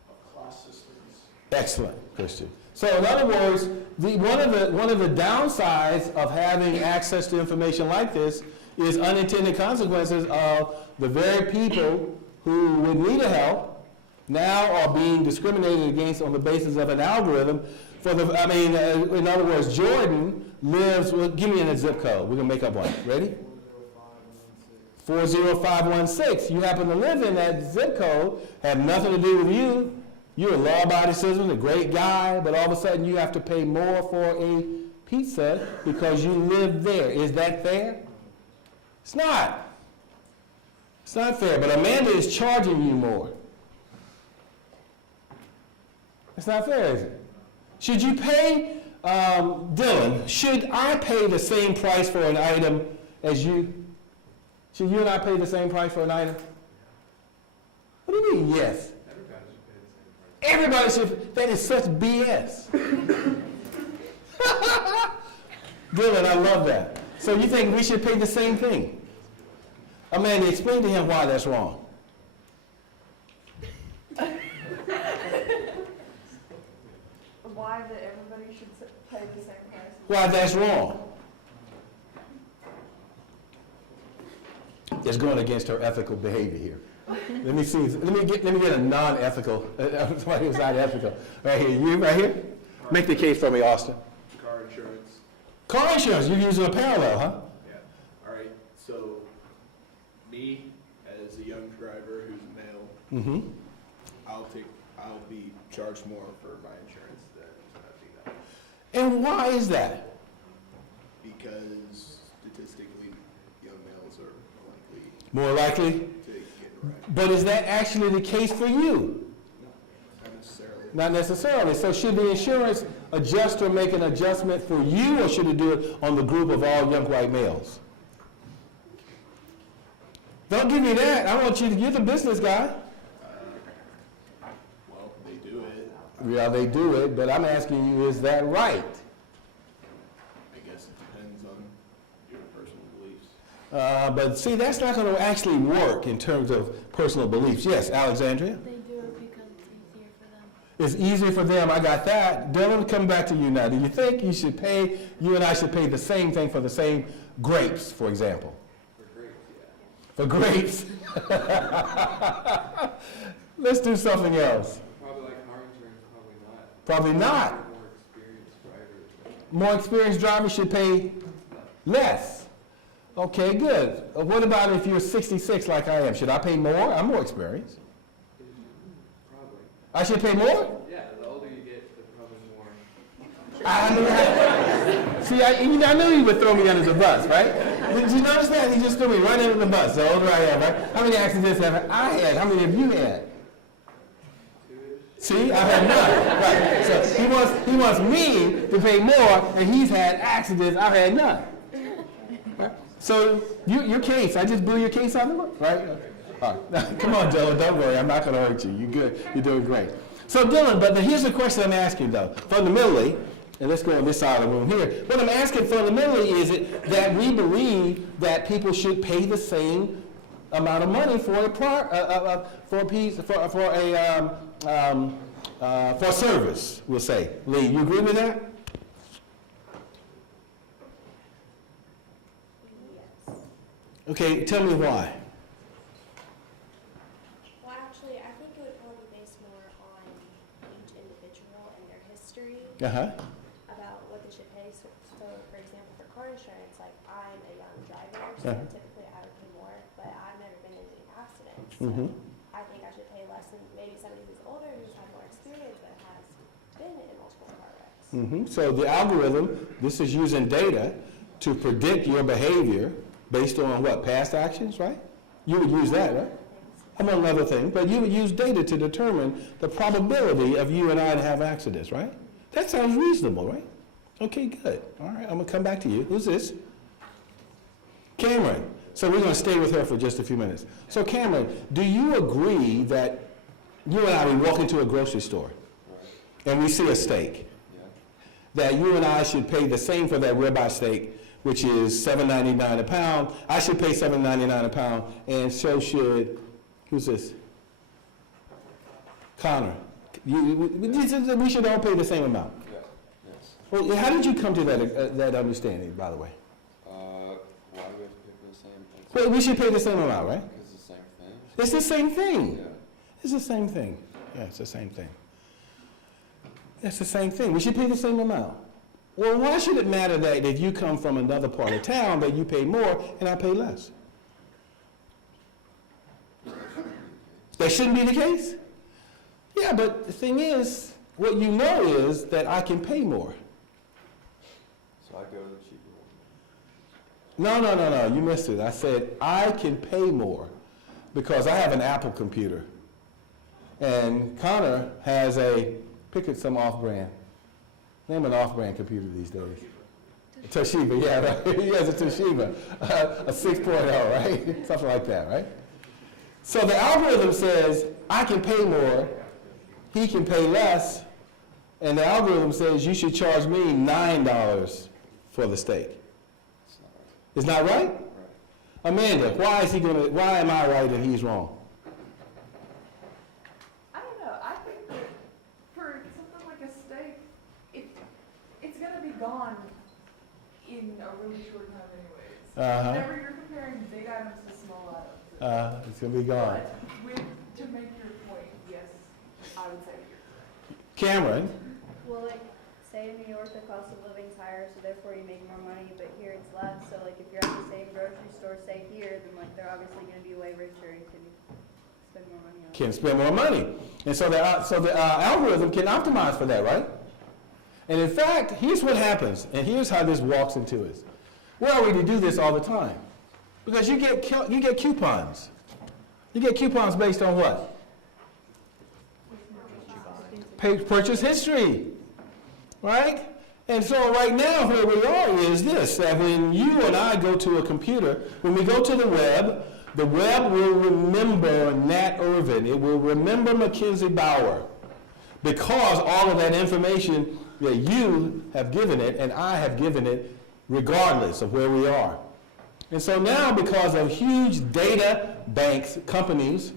of class systems. Excellent, Christian. So in other words, one of the downsides of having access to information like this is unintended consequences of the very people who would need a help now are being discriminated against on the basis of an algorithm. In other words, Jordan lives, well, give me a zip code. We're going to make up one. Ready? 40516. You happen to live in that zip code, have nothing to do with you. You're a law-abiding citizen, a great guy, but all of a sudden you have to pay more for a pizza because you live there. Is that fair? It's not. It's not fair, but Amanda is charging you more. It's not fair, is it? Should you pay, Dylan, should I pay the same price for an item as you? Should you and I pay the same price for an item? What do you mean, yes? Everybody should. That is such BS. Dylan, I love that. So you think we should pay the same thing? Amanda, explain to him why that's wrong. Why that everybody should pay the same price? Why that's wrong. It's going against her ethical behavior here. Let me see. Let me get a non-ethical. Somebody who's not ethical. Right here. You right here. Make the case for me, Austin. Car insurance. Car insurance. You're using a parallel, huh? Yeah. All right. So, me as a young driver who's male, Mm-hmm. I'll be charged more for my insurance than a female. And why is that? Because statistically, young males are More likely. to get right. But is that actually the case for you? Not necessarily. Not necessarily. So should the insurance adjuster make an adjustment for you, or should it do it on the group of all young white males? Don't give me that. I want you to, you're the business guy. Well, they do it. Yeah, they do it, but I'm asking you, is that right? I guess it depends on your personal beliefs. But see, that's not going to actually work in terms of personal beliefs. Yes, Alexandria? They do it because it's easier for them. It's easier for them. I got that. Dylan, come back to you now. Do you think you and I should pay the same thing for the same grapes, for example? For grapes? Let's do something else. Probably like car insurance, probably not. Probably not. More experienced drivers. More experienced drivers should pay less. Okay, good. What about if you're 66 like I am? Should I pay more? I'm more experienced. Probably. I should pay more? Yeah, the older you get, the probably more. I knew that. See, I knew he would throw me under the bus, right? Did you notice that? He just threw me right under the bus. The older I am, right? How many accidents have I had? How many have you had? See, I had none. Right. So he wants me to pay more, and he's had accidents. I've had none. Right? So your case, I just blew your case out of the book, right? All right. Now, come on, Dylan. Don't worry. I'm not going to hurt you. You're good. You're doing great. So, Dylan, but here's the question I'm asking, though. Fundamentally, and let's go on this side of the room here. What I'm asking fundamentally is it that we believe that people should pay the same amount of money for a service, we'll say. Lee, you agree with that? Yes. Okay, tell me why. Well, actually, I think it would probably be based more on each individual and their history about what they should pay. So, for example, for car insurance, like I'm a young driver, so typically I would pay more, but I've never been in any accidents. So I think I should pay less than maybe somebody who's older, who's had more experience, but has been in multiple car wrecks. So the algorithm, this is using data to predict your behavior based on what, past actions, right? You would use that, right? Among other things, but you would use data to determine the probability of you and I to have accidents, right? That sounds reasonable, right? Okay, good. All right, I'm gonna come back to you. Who's this? Cameron. So we're gonna stay with her for just a few minutes. So Cameron, do you agree that you and I, we walk into a grocery store and we see a steak, that you and I should pay the same for that ribeye steak, which is $7.99 a pound. I should pay $7.99 a pound, and so should, who's this? Connor. We should all pay the same amount. Yes. Well, how did you come to that understanding, by the way? Why do we have to pay for the same? Well, we should pay the same amount, right? Because it's the same thing. It's the same thing. Yeah. It's the same thing. Yeah, it's the same thing. It's the same thing. We should pay the same amount. Well, why should it matter that if you come from another part of town that you pay more and I pay less? That shouldn't be the case? Yeah, but the thing is, what you know is that I can pay more. So I go to the cheaper one. No, you missed it. I said I can pay more because I have an Apple computer. And Connor has pick it some off-brand. Name an off-brand computer these days. Toshiba, yeah, right. He has a Toshiba, a 6.0, right? Something like that, right? So the algorithm says I can pay more, he can pay less, and the algorithm says you should charge me $9 for the steak. It's not right? Right. Amanda, why am I right and he's wrong? I don't know. I think that for something like a steak, it's gonna be gone in a really short time anyways. Whenever you're comparing big items to small items, It's going to be gone. but I would say. Cameron? Well, like, say in New York, the cost of living's higher, so therefore you make more money, but here it's less. So like, if you're at the same grocery store, say here, then like, they're obviously gonna be way richer and can spend more money on it. Can spend more money. And so the algorithm can optimize for that, right? And in fact, here's what happens, and here's how this walks into it. We already do this all the time. Because you get coupons. You get coupons based on what? Purchase history, right? And so right now where we are is this, that when you and I go to a computer, when we go to the web will remember Nat Irvin. It will remember Mackenzie Bauer because all of that information that you have given it and I have given it regardless of where we are. And so now because of huge data banks, companies,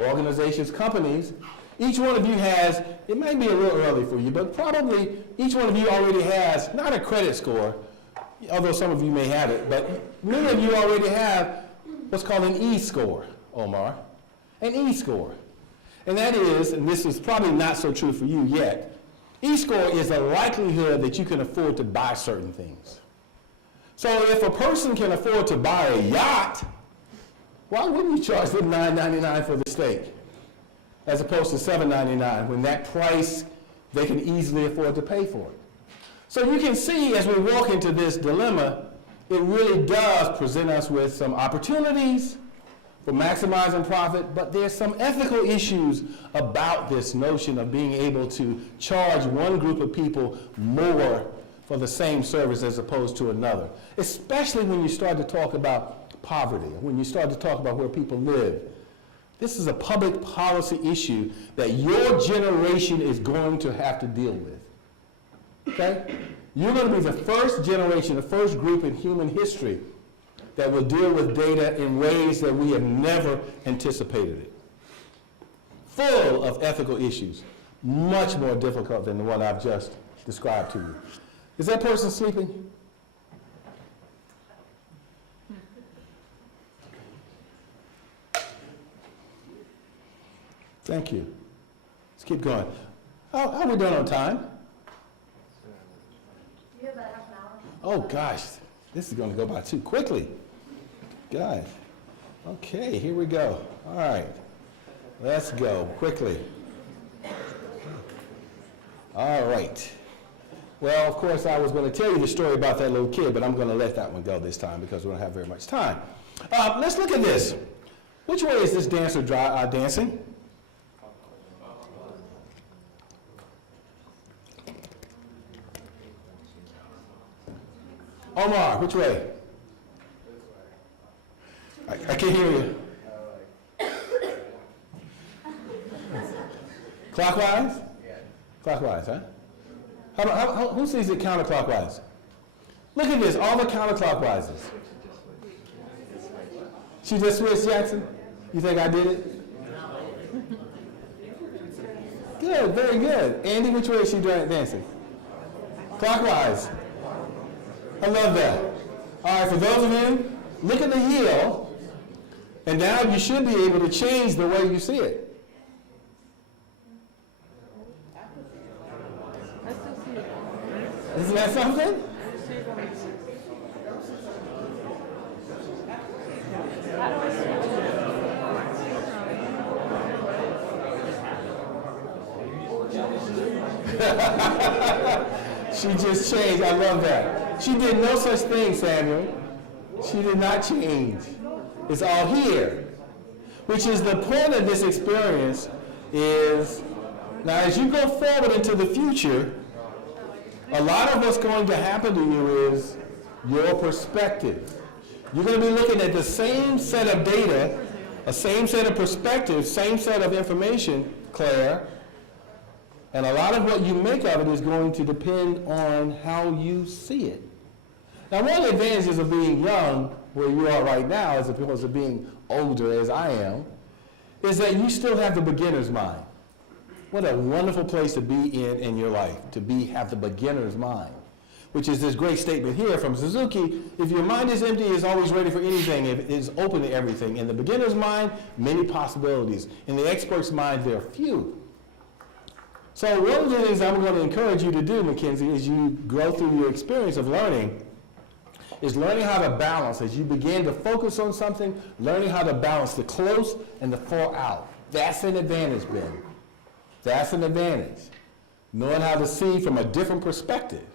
organizations, companies, each one of you has, it might be a little early for you, but probably each one of you already has, not a credit score, although some of you may have it, but many of you already have what's called an E-score, Omar, an E-score. And that is, and this is probably not so true for you yet, E-score is the likelihood that you can afford to buy certain things. So if a person can afford to buy a yacht, why wouldn't you charge them $9.99 for the steak as opposed to $7.99 when that price they can easily afford to pay for it? So you can see as we walk into this dilemma, it really does present us with some opportunities for maximizing profit, but there's some ethical issues about this notion of being able to charge one group of people more for the same service as opposed to another, especially when you start to talk about poverty, when you start to talk about where people live. This is a public policy issue that your generation is going to have to deal with, okay? You're going to be the first generation, the first group in human history that will deal with data in ways that we have never anticipated it. Full of ethical issues, much more difficult than the one I've just described to you. Is that person sleeping? Thank you. Let's keep going. How are we doing on time? You have about half an hour. Oh gosh, this is going to go by too quickly. God. Okay, here we go. All right. Let's go quickly. All right. Well, of course, I was going to tell you the story about that little kid, but I'm going to let that one go this time because we don't have very much time. Let's look at this. Which way is this dancer dancing? Omar, which way? I can't hear you. Clockwise? Clockwise, huh? Who sees it counterclockwise? Look at this, all the counterclockwizes. She just switched, Jackson? You think I did it? Good, very good. Andy, which way is she dancing? Clockwise. I love that. All right, for those of you, look at the heel, and now you should be able to change the way you see it. Isn't that something? She just changed. I love that. She did no such thing, Samuel. She did not change. It's all here. Which is the point of this experience is, now as you go forward into the future, a lot of what's going to happen to you is your perspective. You're going to be looking at the same set of data, a same set of perspectives, same set of information, Claire, and a lot of what you make of it is going to depend on how you see it. Now, one of the advantages of being young, where you are right now, as opposed to being older as I am, is that you still have the beginner's mind. What a wonderful place to be in your life, to have the beginner's mind, which is this great statement here from Suzuki: if your mind is empty, it's always ready for anything, it is open to everything. In the beginner's mind, many possibilities. In the expert's mind, there are few. So one of the things I'm going to encourage you to do, Mackenzie, as you go through your experience of learning, is learning how to balance. As you begin to focus on something, learning how to balance the close and the far out. That's an advantage, Ben. That's an advantage. Knowing how to see from a different perspective.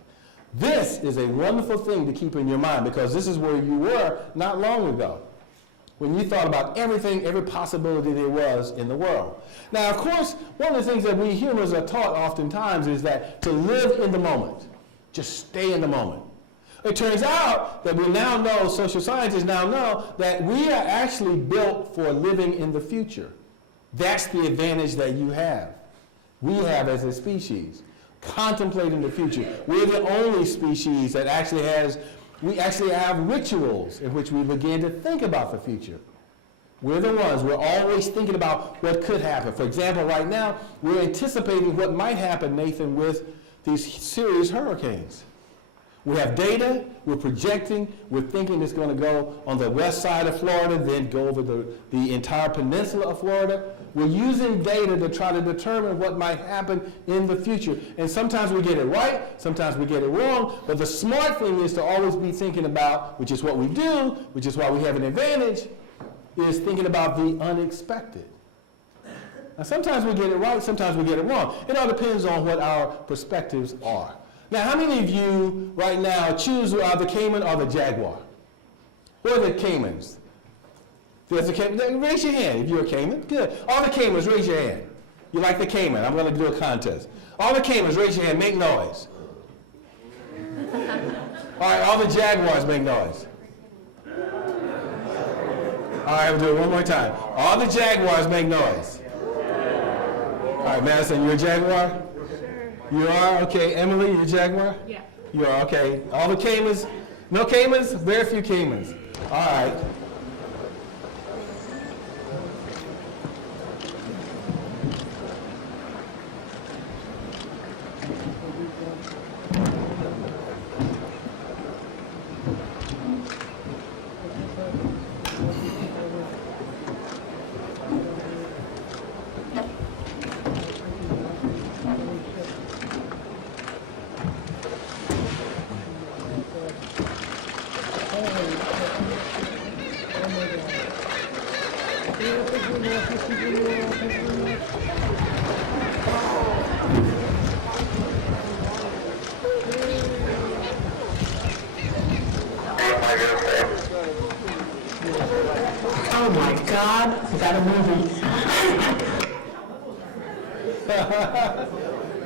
This is a wonderful thing to keep in your mind because this is where you were not long ago, when you thought about everything, every possibility there was in the world. Now, of course, one of the things that we humans are taught oftentimes is that to live in the moment. Just stay in the moment. It turns out that we now know, social scientists now know, that we are actually built for living in the future. That's the advantage that you have. We have as a species, contemplating the future. We're the only species that actually we actually have rituals in which we begin to think about the future. We're the ones, we're always thinking about what could happen. For example, right now, we're anticipating what might happen, Nathan, with these serious hurricanes. We have data, we're projecting, we're thinking it's going to go on the west side of Florida, then go over the entire peninsula of Florida. We're using data to try to determine what might happen in the future. And sometimes we get it right, sometimes we get it wrong, but the smart thing is to always be thinking about, which is what we do, which is why we have an advantage, is thinking about the unexpected. Now sometimes we get it right, sometimes we get it wrong. It all depends on what our perspectives are. Now, how many of you right now choose the Cayman or the Jaguar? What are the Caymans? There's a Cayman. Raise your hand if you're a Cayman. Good. All the Caymans, raise your hand. You like the Cayman? I'm going to do a contest. All the Caymans, raise your hand. Make noise. All right, all the Jaguars, make noise. All right, we'll do it one more time. All the Jaguars, make noise. All right, Madison, you're a Jaguar? You are? Okay. Emily, you a Jaguar? Yeah. You are? Okay. All the Caymans? No Caymans? Very few Caymans. All right. Oh my God, is that a movie?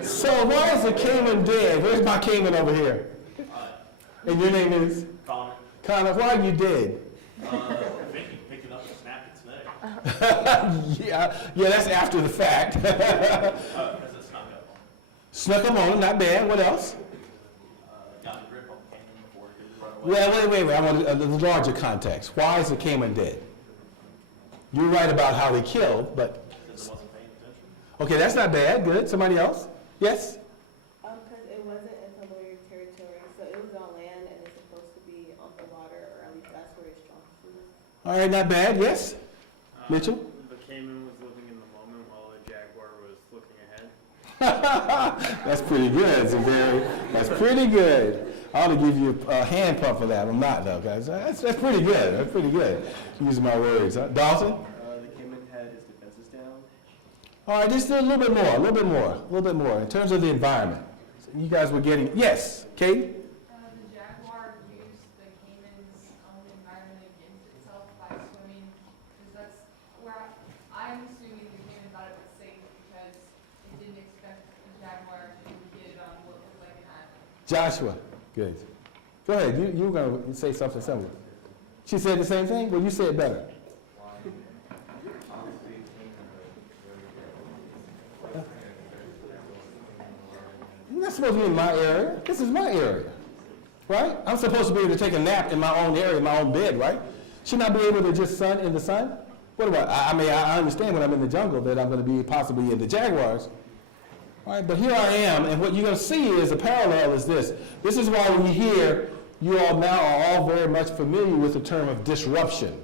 So why is the Cayman dead? Where's my Cayman over here? And your name is? Connor. Connor, why are you dead? I think you picked it up and snapped its neck. Yeah, that's after the fact. Because it snuck up on. Snuck him on, not bad. What else? Got the grip on the Cayman before it could run away. Well, wait. I want the larger context. Why is the Cayman dead? You're right about how they killed, but... Because it wasn't paying attention. Okay, that's not bad. Good. Somebody else? Yes? Because it wasn't in familiar territory, so it was on land and it's supposed to be on the water, or at least that's where it's strongest. All right, not bad. Yes? Mitchell? The Cayman was living in the moment while the Jaguar was looking ahead. That's pretty good, Zamberi. That's pretty good. I ought to give you a hand pump for that. I'm not, though, guys. That's pretty good. That's pretty good. Using my words. Dawson? The Cayman had his defenses down. All right, just a little bit more. In terms of the environment. So you guys were getting, yes, Kate? The Jaguar used the Cayman's own environment against itself by swimming, because that's where I'm assuming the Cayman thought it was safe because it didn't expect the Jaguar to get it on what looked like an island. Joshua? Good. Go ahead. You were going to say something similar. She said the same thing? Well, you said it better. You're not supposed to be in my area. This is my area, right? I'm supposed to be able to take a nap in my own area, my own bed, right? Should I be able to just sun in the sun? What about? I understand when I'm in the jungle that I'm going to be possibly in the Jaguars. All right, but here I am, and what you're going to see is a parallel is this. This is why when you hear, you all now are all very much familiar with the term of disruption,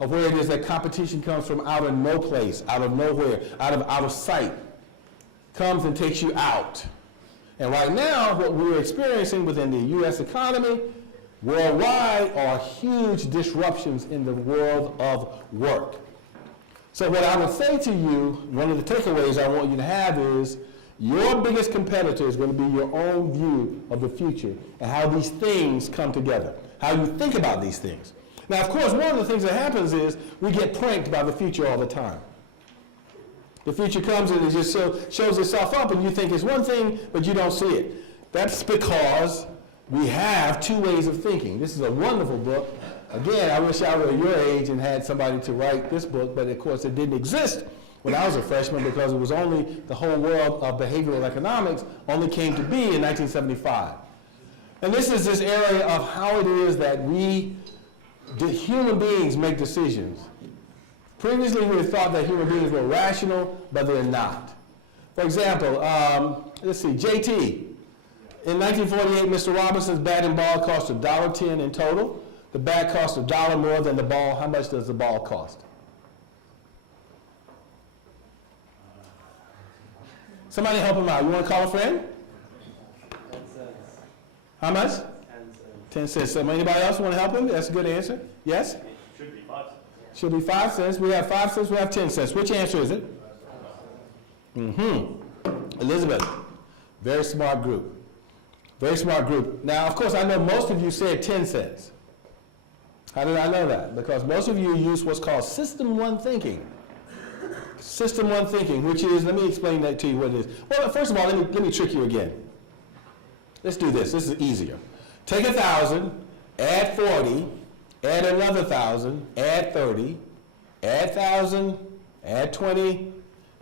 of where it is that competition comes from out of no place, out of nowhere, out of sight. comes and takes you out. And right now, what we're experiencing within the U.S. economy worldwide are huge disruptions in the world of work. So what I would say to you, one of the takeaways I want you to have is your biggest competitor is going to be your own view of the future and how these things come together, how you think about these things. Now, of course, one of the things that happens is we get pranked by the future all the time. The future comes and it just shows itself up and you think it's one thing, but you don't see it. That's because we have two ways of thinking. This is a wonderful book. Again, I wish I were your age and had somebody to write this book, but of course it didn't exist when I was a freshman because it was only the whole world of behavioral economics only came to be in 1975. And this is this area of how it is that human beings make decisions. Previously, we thought that human beings were rational, but they're not. For example, let's see, JT. In 1948, Mr. Robinson's batting ball cost $1.10 in total. The bat cost $1 more than the ball. How much does the ball cost? Somebody help him out. You want to call a friend? 10 cents. How much? 10 cents. 10 cents. So anybody else want to help him? That's a good answer. Yes? Should be 5 cents. Should be 5 cents. We have 5 cents. We have 10 cents. Which answer is it? Elizabeth. Very smart group. Very smart group. Now, of course, I know most of you said 10 cents. How did I know that? Because most of you use what's called System 1 thinking. System 1 thinking, which is, let me explain that to you what it is. Well, first of all, let me trick you again. Let's do this. This is easier. Take 1,000, add 40, add another 1,000, add 30, add 1,000, add 20,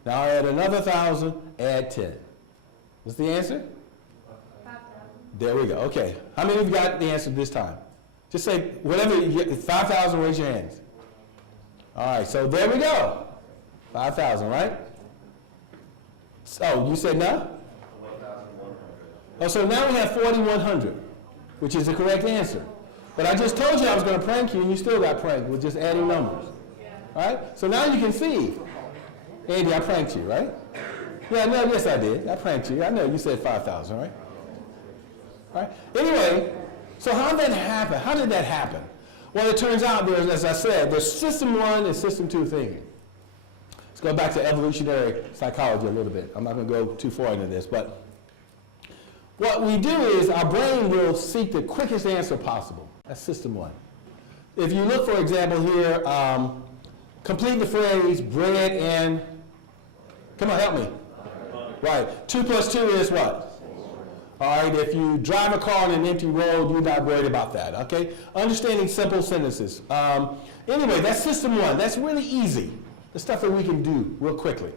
now add another 1,000, add 10. What's the answer? 5,000. There we go. Okay. How many of you got the answer this time? Just say whatever you get. 5,000, raise your hands. All right, so there we go. 5,000, right? So you said no? Oh, so now we have 4,100, which is the correct answer. But I just told you I was going to prank you, and you still got pranked with just adding numbers. All right? So now you can see. Andy, I pranked you, right? Yeah, no, yes, I did. I pranked you. I know you said 5,000, right? All right? Anyway, so how did that happen? How did that happen? Well, it turns out there's, as I said, there's System 1 and System 2 thinking. Let's go back to evolutionary psychology a little bit. I'm not going to go too far into this, but what we do is our brain will seek the quickest answer possible. That's System 1. If you look, for example, here, complete the phrase bread and, come on, help me. Right, 2 plus 2 is what? All right, if you drive a car on an empty road, you're not worried about that, okay? Understanding simple sentences. Anyway, that's System 1. That's really easy. The stuff that we can do real quickly.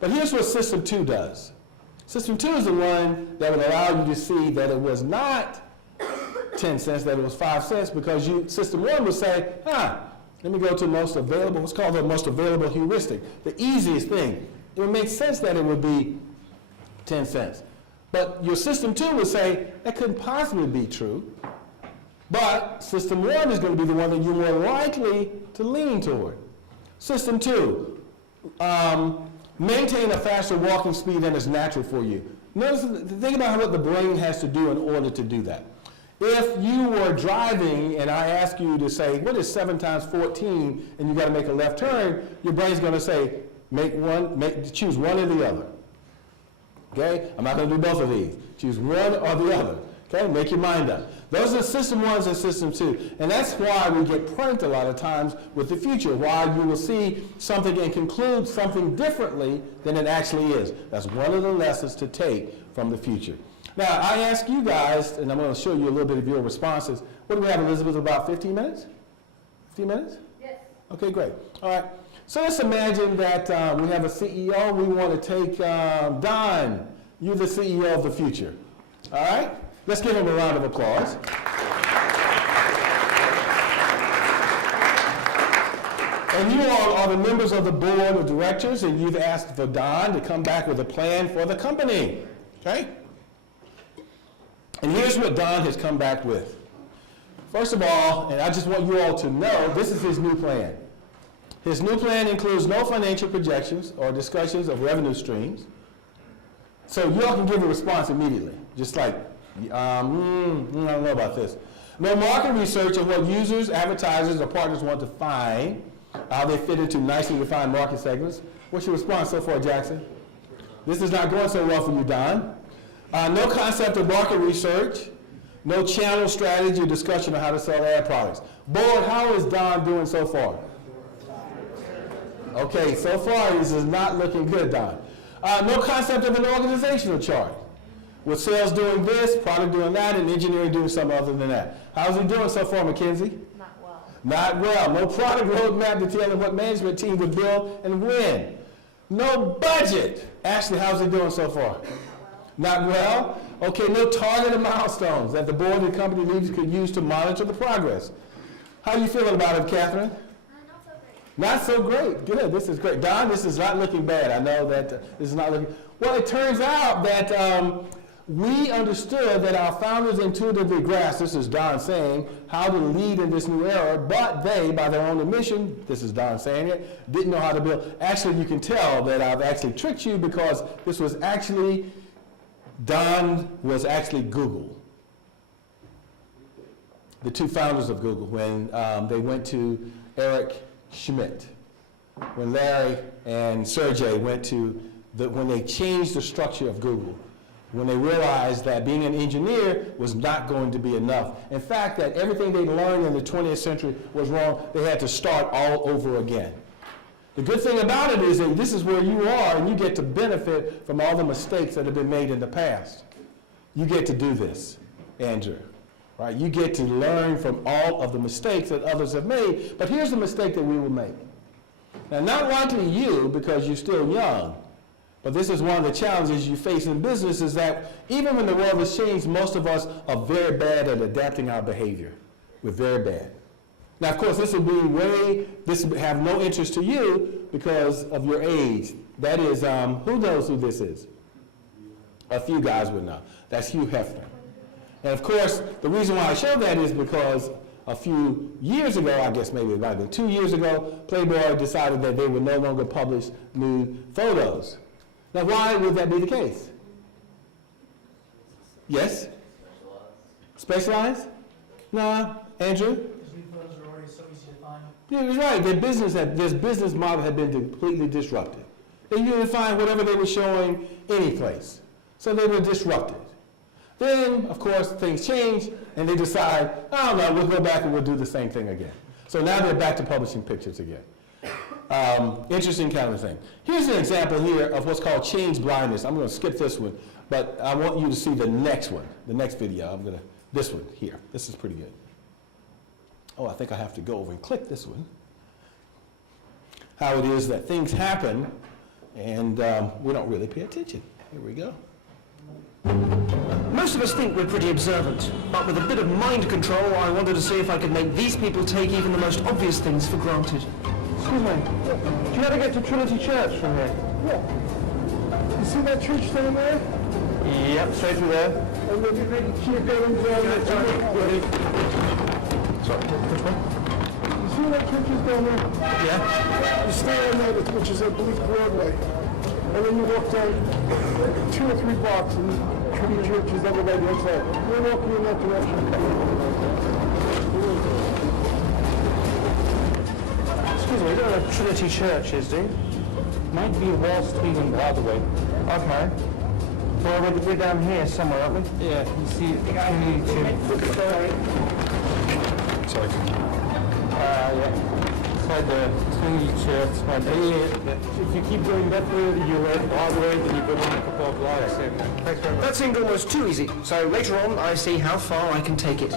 But here's what System 2 does. System 2 is the one that would allow you to see that it was not 10 cents, that it was 5 cents, because System 1 would say, let me go to most available, what's called the most available heuristic, the easiest thing. It would make sense that it would be 10 cents. But your System 2 would say, that couldn't possibly be true. But System 1 is going to be the one that you're more likely to lean toward. System 2, maintain a faster walking speed than is natural for you. Notice, think about what the brain has to do in order to do that. If you were driving and I ask you to say, what is 7 times 14, and you got to make a left turn, your brain's going to say, choose one or the other. Okay? I'm not going to do both of these. Choose one or the other. Okay? Make your mind up. Those are System 1s and System 2. And that's why we get pranked a lot of times with the future, why you will see something and conclude something differently than it actually is. That's one of the lessons to take from the future. Now, I ask you guys, and I'm going to show you a little bit of your responses. What do we have, Elizabeth, about 15 minutes? 15 minutes? Yes. Okay, great. All right. So let's imagine that we have a CEO. We want to take Don. You're the CEO of the future. All right? Let's give him a round of applause. And you all are the members of the board of directors, and you've asked for Don to come back with a plan for the company. Okay? And here's what Don has come back with. First of all, and I just want you all to know, this is his new plan. His new plan includes no financial projections or discussions of revenue streams. So y'all can give a response immediately, just like, I don't know about this. No market research on what users, advertisers, or partners want to find, how they fit into nicely defined market segments. What's your response so far, Jackson? This is not going so well for you, Don. No concept of market research. No channel strategy or discussion on how to sell ad products. Board, how is Don doing so far? Okay, so far this is not looking good, Don. No concept of an organizational chart. With sales doing this, product doing that, and engineering doing something other than that. How's he doing so far, Mackenzie? Not well. Not well. No product roadmap to tell him what management team would build and when. No budget. Ashley, how's he doing so far? Not well. Okay, no targeted milestones that the board and company leaders could use to monitor the progress. How are you feeling about it, Catherine? Not so great. Good. This is great. Don, this is not looking bad. I know that this is not looking. Well, it turns out that we understood that our founders intuitively grasped, this is Don saying, how to lead in this new era, but they, by their own admission, this is Don saying it, didn't know how to build. Actually, you can tell that I've actually tricked you because this was actually, Don was actually Google. The two founders of Google, when they went to Eric Schmidt, when Larry and Sergey went to, when they changed the structure of Google, when they realized that being an engineer was not going to be enough. In fact, that everything they learned in the 20th century was wrong, they had to start all over again. The good thing about it is that this is where you are and you get to benefit from all the mistakes that have been made in the past. You get to do this, Andrew. Right? You get to learn from all of the mistakes that others have made, but here's the mistake that we will make. Now, not likely you, because you're still young, but this is one of the challenges you face in business is that even when the world has changed, most of us are very bad at adapting our behavior. We're very bad. Now, of course, this will have no interest to you because of your age. That is, who knows who this is? A few guys would know. That's Hugh Hefner. And of course, the reason why I show that is because a few years ago, I guess maybe about 2 years ago, Playboy decided that they would no longer publish nude photos. Now, why would that be the case? Yes? Specialized? Nah, Andrew? Because nude photos are already so easy to find. Yeah, that's right. This business model had been completely disrupted. They couldn't find whatever they were showing any place. So they were disrupted. Then, of course, things change, and they decide, oh no, we'll go back and we'll do the same thing again. So now they're back to publishing pictures again. Interesting kind of thing. Here's an example here of what's called change blindness. I'm going to skip this one, but I want you to see the next one, the next video. This one here. This is pretty good. Oh, I think I have to go over and click this one. How it is that things happen, and we don't really pay attention. Here we go. Most of us think we're pretty observant, but with a bit of mind control, I wanted to see if I could make these people take even the most obvious things for granted. Excuse me, do you know how to get to Trinity Church from here? Yeah. You see that church down there? Yep, straight through there. And then you're ready to keep going down Sorry. You see that church is down there? Yeah. You stay on that, which is, I believe, Broadway. And then you walk down 2 or 3 blocks and Trinity Church is on the right hand side. We're walking in that direction. Excuse me, you don't know what Trinity Church is, do you? Might be Wall Street and Broadway. Okay. Well, we're down here somewhere, aren't we? Yeah, you see Trinity Church. Sorry. Yeah. Inside the Trinity Church, right there. If you keep going that way, you head Broadway, then you go on a couple of blocks. Thanks very much. That seemed almost too easy, so later on I see how far I can take it.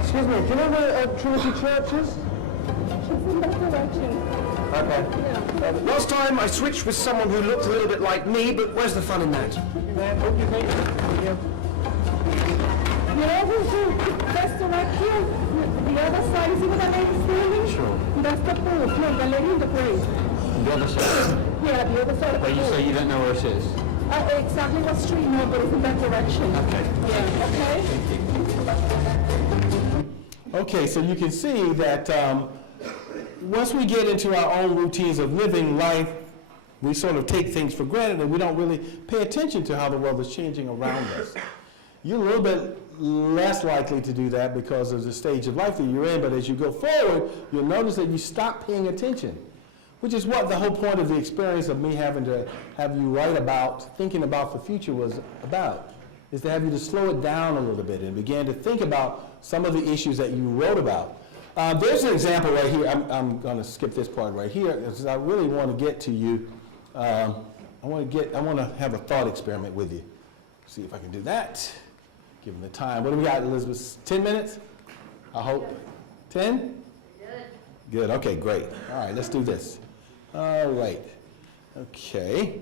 Excuse me, do you know where Trinity Church is? Okay. Last time I switched with someone who looked a little bit like me, but where's the fun in that? What do you think? You know who's best direction? The other side, you see where that lady's standing? Sure. That's the pool. No, the lady in the parade. The other side? Yeah, the other side of the But you pool. say you don't know where it is? Exactly what street, no, but it's in that direction. Okay. Yeah, okay? Okay, so you can see that once we get into our own routines of living life, we sort of take things for granted and we don't really pay attention to how the world is changing around us. You're a little bit less likely to do that because of the stage of life that you're in, but as you go forward, you'll notice that you stop paying attention, which is what the whole point of the experience of me having to have you write about, thinking about the future was about, is to have you to slow it down a little bit and begin to think about some of the issues that you wrote about. There's an example right here. I'm going to skip this part right here because I really want to get to you. I want to have a thought experiment with you. See if I can do that. Given the time. What do we got, Elizabeth? 10 minutes? I hope. 10? Good. Good. Okay, great. All right, let's do this. All right. Okay.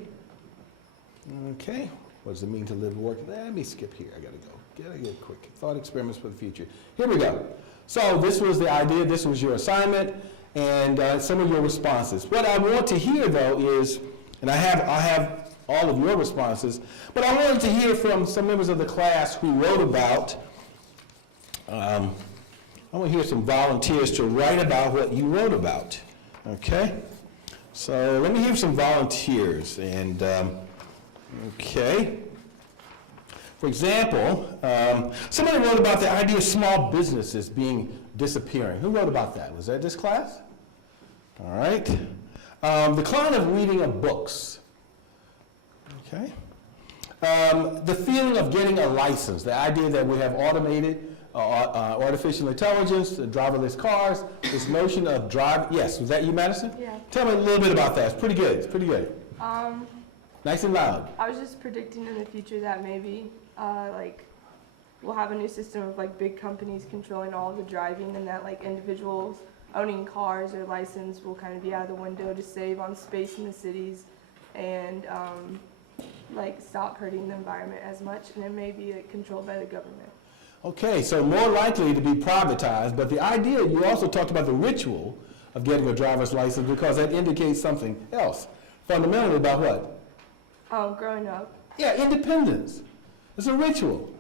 Okay. What does it mean to live and work? Let me skip here. I got to go. Gotta get quick. Thought experiments for the future. Here we go. So this was the idea. This was your assignment and some of your responses. What I want to hear, though, is, and I have all of your responses, but I wanted to hear from some members of the class who wrote about, I want to hear some volunteers to write about what you wrote about, okay? So let me hear some volunteers, and okay. For example, somebody wrote about the idea of small businesses disappearing. Who wrote about that? Was that this class? All right. The decline of reading of books. Okay. The feeling of getting a license, the idea that we have automated, artificial intelligence, driverless cars, this notion of yes, was that you, Madison? Yeah. Tell me a little bit about that. It's pretty good. It's pretty good. Nice and loud. I was just predicting in the future that maybe like we'll have a new system of like big companies controlling all of the driving, and that like individuals owning cars or license will kind of be out of the window to save on space in the cities and like stop hurting the environment as much, and it may be like, controlled by the government. Okay, so more likely to be privatized, but the idea, you also talked about the ritual of getting a driver's license because that indicates something else. Fundamentally about what? Growing up. Yeah, independence. It's a ritual,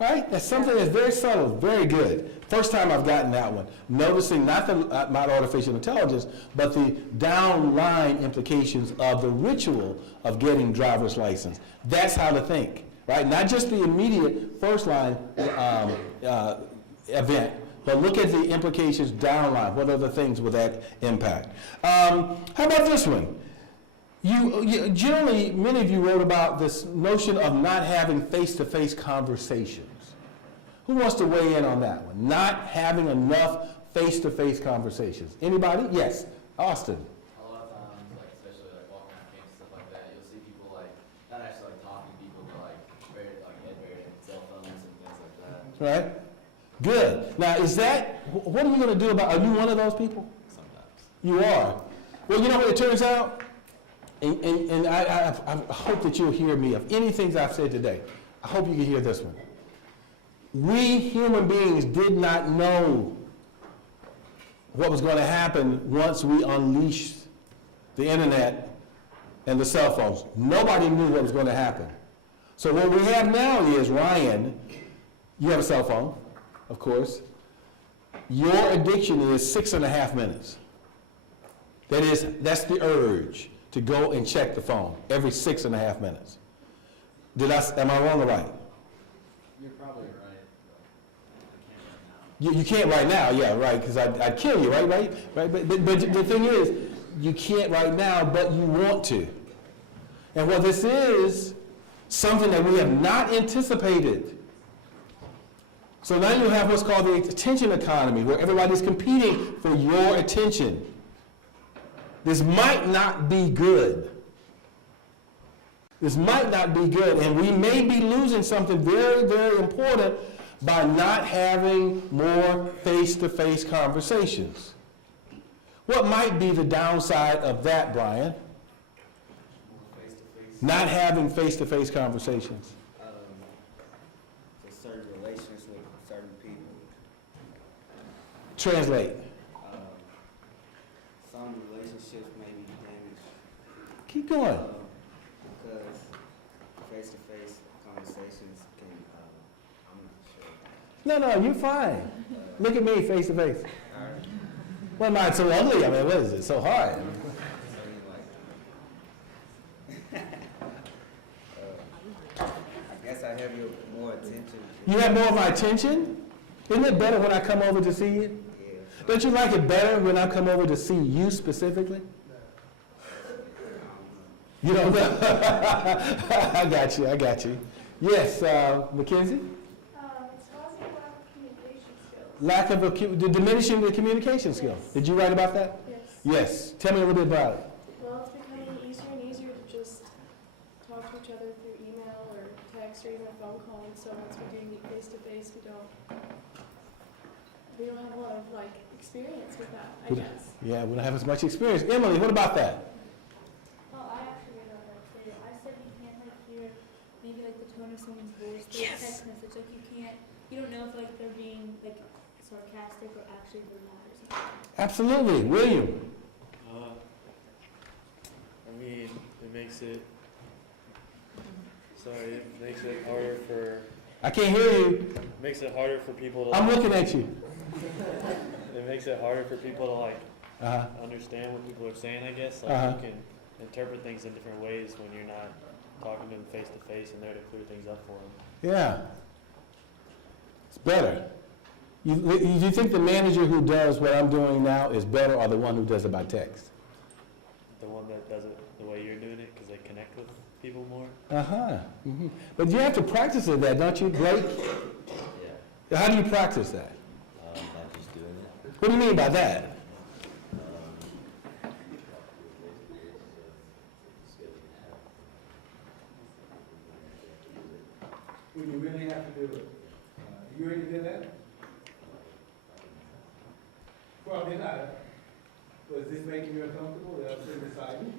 right? That's something that's very subtle, very good. First time I've gotten that one. Noticing not artificial intelligence, but the downline implications of the ritual of getting driver's license. That's how to think, right? Not just the immediate first line event, but look at the implications downline. What are the things with that impact? How about this one? You generally, many of you wrote about this notion of not having face-to-face conversations. Who wants to weigh in on that one? Not having enough face-to-face conversations. Anybody? Yes. Austin. A lot of times, like especially like walking around campus and stuff like that, you'll see people like not actually like talking to people, but like very like head buried in cell phones and things like that. Right? Good. Now, what are you going to do about? Are you one of those people? Sometimes. You are. Well, you know what it turns out. And I hope that you'll hear me of any things I've said today. I hope you can hear this one. We human beings did not know what was going to happen once we unleashed the internet and the cell phones. Nobody knew what was going to happen. So what we have now is, Ryan, you have a cell phone, of course. Your addiction is 6.5 minutes. That's the urge to go and check the phone every 6.5 minutes. Am I wrong or right? You're probably right. You can't right now, yeah, right, because I'd kill you, right? But the thing is, you can't right now, but you want to. And what this is, something that we have not anticipated. So now you have what's called the attention economy, where everybody's competing for your attention. This might not be good. This might not be good, and we may be losing something very, very important by not having more face-to-face conversations. What might be the downside of that, Brian? Face-to-face. Not having face-to-face conversations. Certain relations with certain people. Translate. Some relationships may be damaged. Keep going. Because face-to-face conversations can, I'm not sure. No, you're fine. Look at me face-to-face. Well, not so ugly. I mean, what is it? So hard. have your more attention. You have more of my attention? Isn't it better when I come over to see you? Yeah. Don't you like it better when I come over to see you specifically? You don't know? I got you. Yes, Mackenzie? It's causing a lack of communication skills. Lack of the diminishing the communication skills. Yes. Did you write about that? Yes. Yes. Tell me a little bit about it. Well, it's becoming easier and easier to just talk to each other through email or text or even a phone call. And so once we do meet face to face, we don't have a lot of like experience with that, I guess. Yeah, we don't have as much experience. Emily, what about that? Well, I actually read about that too. I said you can't like hear maybe like the tone of someone's voice through a text message. Like you don't know if like they're being like sarcastic or actually really mad or something. Absolutely. William? I mean, it makes it harder for. I can't hear you. Makes it harder for people to. I'm looking at you. It makes it harder for people to like understand what people are saying. I guess like you can interpret things in different ways when you're not talking to them face to face and there to clear things up for them. Yeah. It's better. You think the manager who does what I'm doing now is better or the one who does it by text? The one that does it the way you're doing it because they connect with people more. Mm-hmm. But you have to practice at that, don't you, Blake? Yeah. How do you practice that? By just doing it. What do you mean by that? When you really have to do it. You ready to do that? Probably not. Was this making you uncomfortable? Did I sit beside you?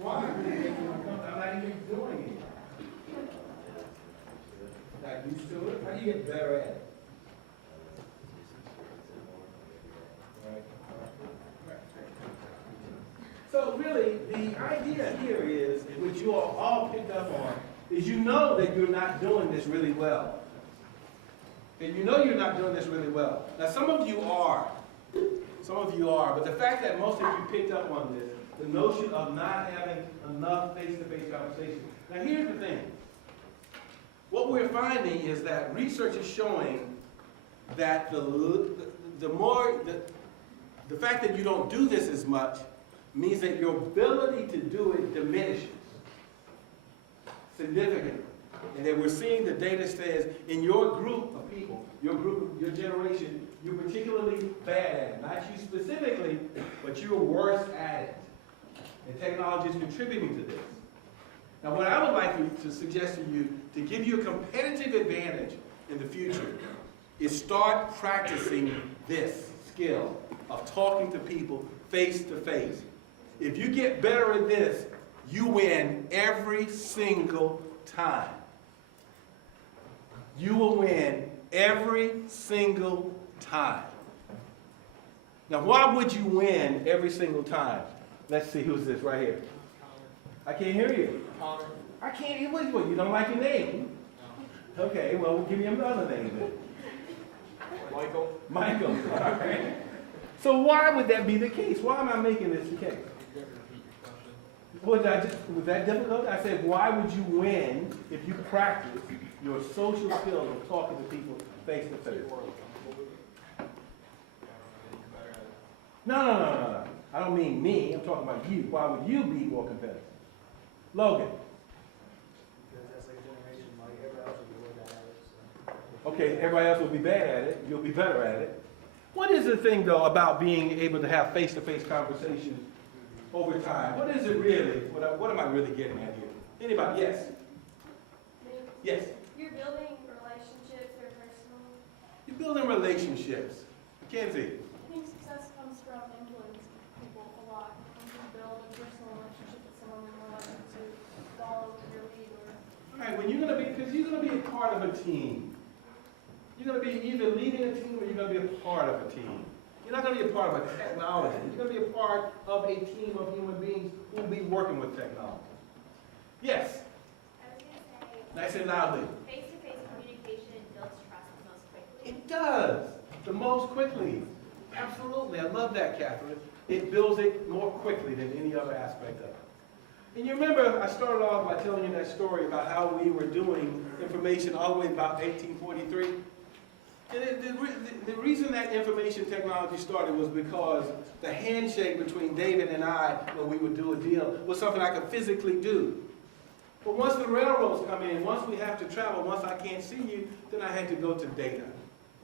Why would it make you uncomfortable? I'm not even doing it. Not used to it? How do you get better at it? So really, the idea here is, which you all picked up on, is you know that you're not doing this really well. And you know you're not doing this really well. Now some of you are. Some of you are. But the fact that most of you picked up on this, the notion of not having enough face-to-face conversation. Now here's the thing. What we're finding is that research is showing that the fact that you don't do this as much means that your ability to do it diminishes significantly. And that we're seeing the data says in your group of people, your generation, you're particularly bad at it. Not you specifically, but you're worse at it. And technology is contributing to this. Now what I would like to suggest to you, to give you a competitive advantage in the future, is start practicing this skill of talking to people face to face. If you get better at this, you win every single time. You will win every single time. Now, why would you win every single time? Let's see, who's this right here? I can't hear you. Connor. I can't hear what? You don't like your name? No. Okay, well, we'll give you another name then. Michael. Michael, all right. So why would that be the case? Why am I making this the case? Was that difficult? I said, why would you win if you practice your social skills of talking to people face to face? No. I don't mean me. I'm talking about you. Why would you be more competitive? Logan. Because that's like a generation, like everybody else will be really bad at it. So. Okay, everybody else will be bad at it. You'll be better at it. What is the thing, though, about being able to have face-to-face conversations over time? What is it really? What am I really getting at here? Anybody? Yes? Yes? You're building relationships, they're personal. You're building relationships. Mackenzie? I think success comes from influencing people a lot. When you build a personal relationship with someone, you're more likely to follow your lead. All right, when you're going to be, because you're going to be a part of a team. You're going to be either leading a team or you're going to be a part of a team. You're not going to be a part of a technology. You're going to be a part of a team of human beings who will be working with technology. Yes? I was going to say, Nice and loudly. face-to-face communication builds trust the most quickly. It does. The most quickly. Absolutely. I love that, Catherine. It builds it more quickly than any other aspect of it. And you remember, I started off by telling you that story about how we were doing information all the way about 1843. And the reason that information technology started was because the handshake between David and I when we would do a deal was something I could physically do. But once the railroads come in, once we have to travel, once I can't see you, then I had to go to data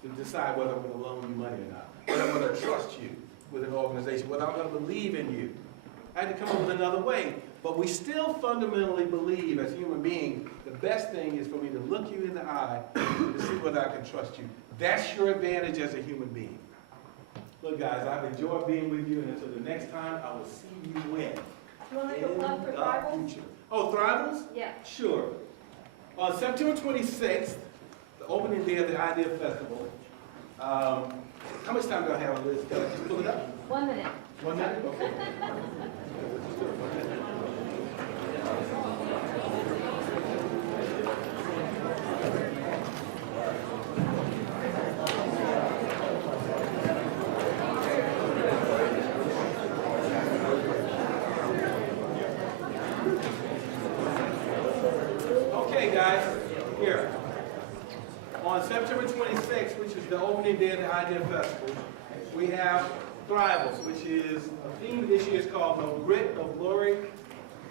to decide whether I'm going to loan you money or not, whether I'm going to trust you with an organization, whether I'm going to believe in you. I had to come up with another way. But we still fundamentally believe as human beings, the best thing is for me to look you in the eye to see whether I can trust you. That's your advantage as a human being. Look, guys, I've enjoyed being with you, and until the next time, I will see you when? You want to make a plug for Thrivals? Oh, Thrivals? Yeah. Sure. On September 26th, the opening day of the Idea Festival. How much time do I have on this? Can I just pull it up? 1 minute. 1 minute? Okay. Okay, guys, here. On September 26th, which is the opening day of the Idea Festival, we have Thrivals, which is a theme this year is called No Grit, No Glory,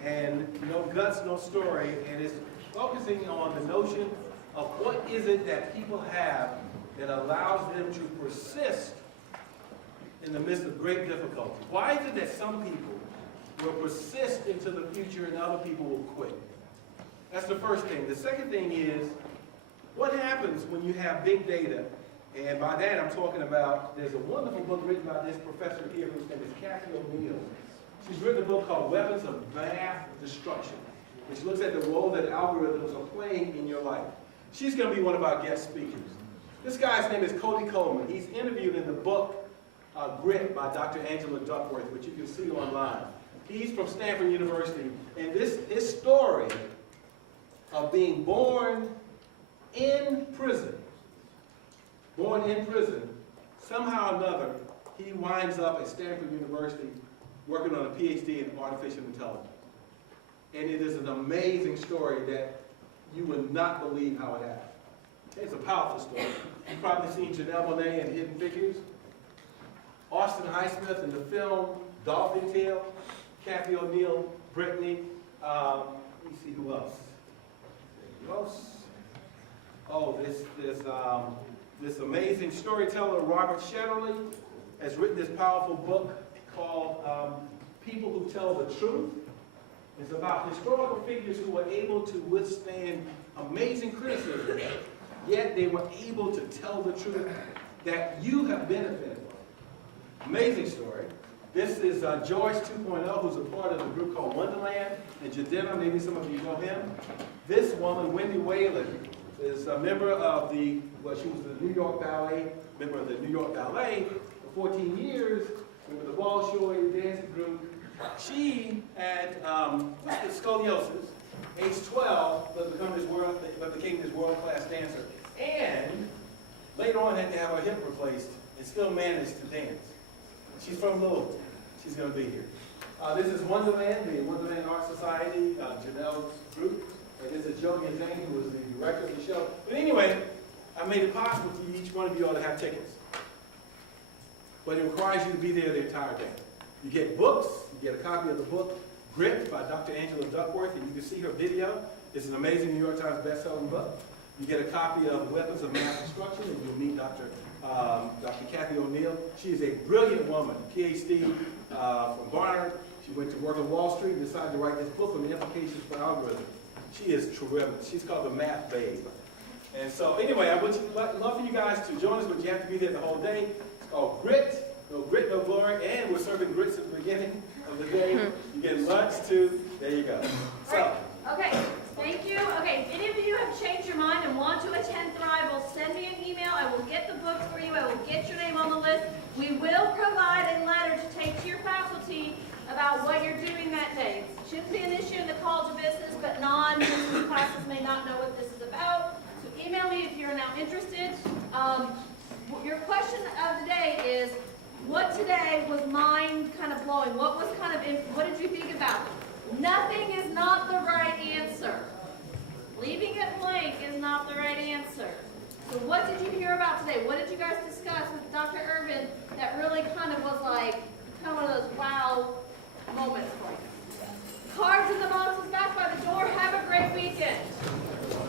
and No Guts, No Story, and it's focusing on the notion of what is it that people have that allows them to persist in the midst of great difficulty. Why is it that some people will persist into the future and other people will quit? That's the first thing. The second thing is, what happens when you have big data? And by that I'm talking about, there's a wonderful book written by this professor here whose name is Kathy O'Neill. She's written a book called Weapons of Mass Destruction, which looks at the role that algorithms are playing in your life. She's going to be one of our guest speakers. This guy's name is Cody Coleman. He's interviewed in the book Grit by Dr. Angela Duckworth, which you can see online. He's from Stanford University, and his story of being born in prison, somehow or another, he winds up at Stanford University working on a PhD in artificial intelligence. And it is an amazing story that you would not believe how it happened. It's a powerful story. You've probably seen Janelle Monáe in Hidden Figures, Austin Highsmith in the film Dolphin Tale, Kathy O'Neill, Brittany, let me see who else. Oh, this amazing storyteller, Robert Shetterly, has written this powerful book called People Who Tell the Truth. It's about historical figures who were able to withstand amazing criticism, yet they were able to tell the truth that you have benefited from. Amazing story. This is George 2.0, who's a part of the group called Wonderland in Jadena. Maybe some of you know him. This woman, Wendy Whalen, is a member of she was the New York Ballet, member of the New York Ballet for 14 years, member of the Bolshoi dancing group. She had scoliosis, age 12, but became this world-class dancer. And later on had to have her hip replaced and still managed to dance. She's from Louisville. She's going to be here. This is Wonderland, the Wonderland Art Society, Janelle's group. And this is Joey Zane, who was the director of the show. But anyway, I made it possible for each one of you all to have tickets. But it requires you to be there the entire day. You get books. You get a copy of the book, Grit, by Dr. Angela Duckworth, and you can see her video. It's an amazing New York Times best-selling book. You get a copy of Weapons of Mass Destruction, and you'll meet Dr. Kathy O'Neill. She is a brilliant woman, PhD from Barnard. She went to work on Wall Street and decided to write this book on the implications for algorithms. She is terrific. She's called the Math Babe. And so anyway, I would love for you guys to join us, but you have to be there the whole day. It's called Grit, No Glory, and we're serving grits at the beginning of the day. You get lunch too. There you go. So. Okay, thank you. Okay, if any of you have changed your mind and want to attend Thrivals, send me an email. I will get the books for you. I will get your name on the list. We will provide a letter to take to your faculty about what you're doing that day. It shouldn't be an issue in the College of Business, but non-business classes may not know what this is about. So email me if you're now interested. Your question of the day is, what today was mind kind of blowing? What was what did you think about? Nothing So what did you hear about today? What did you guys discuss with Dr. Irvin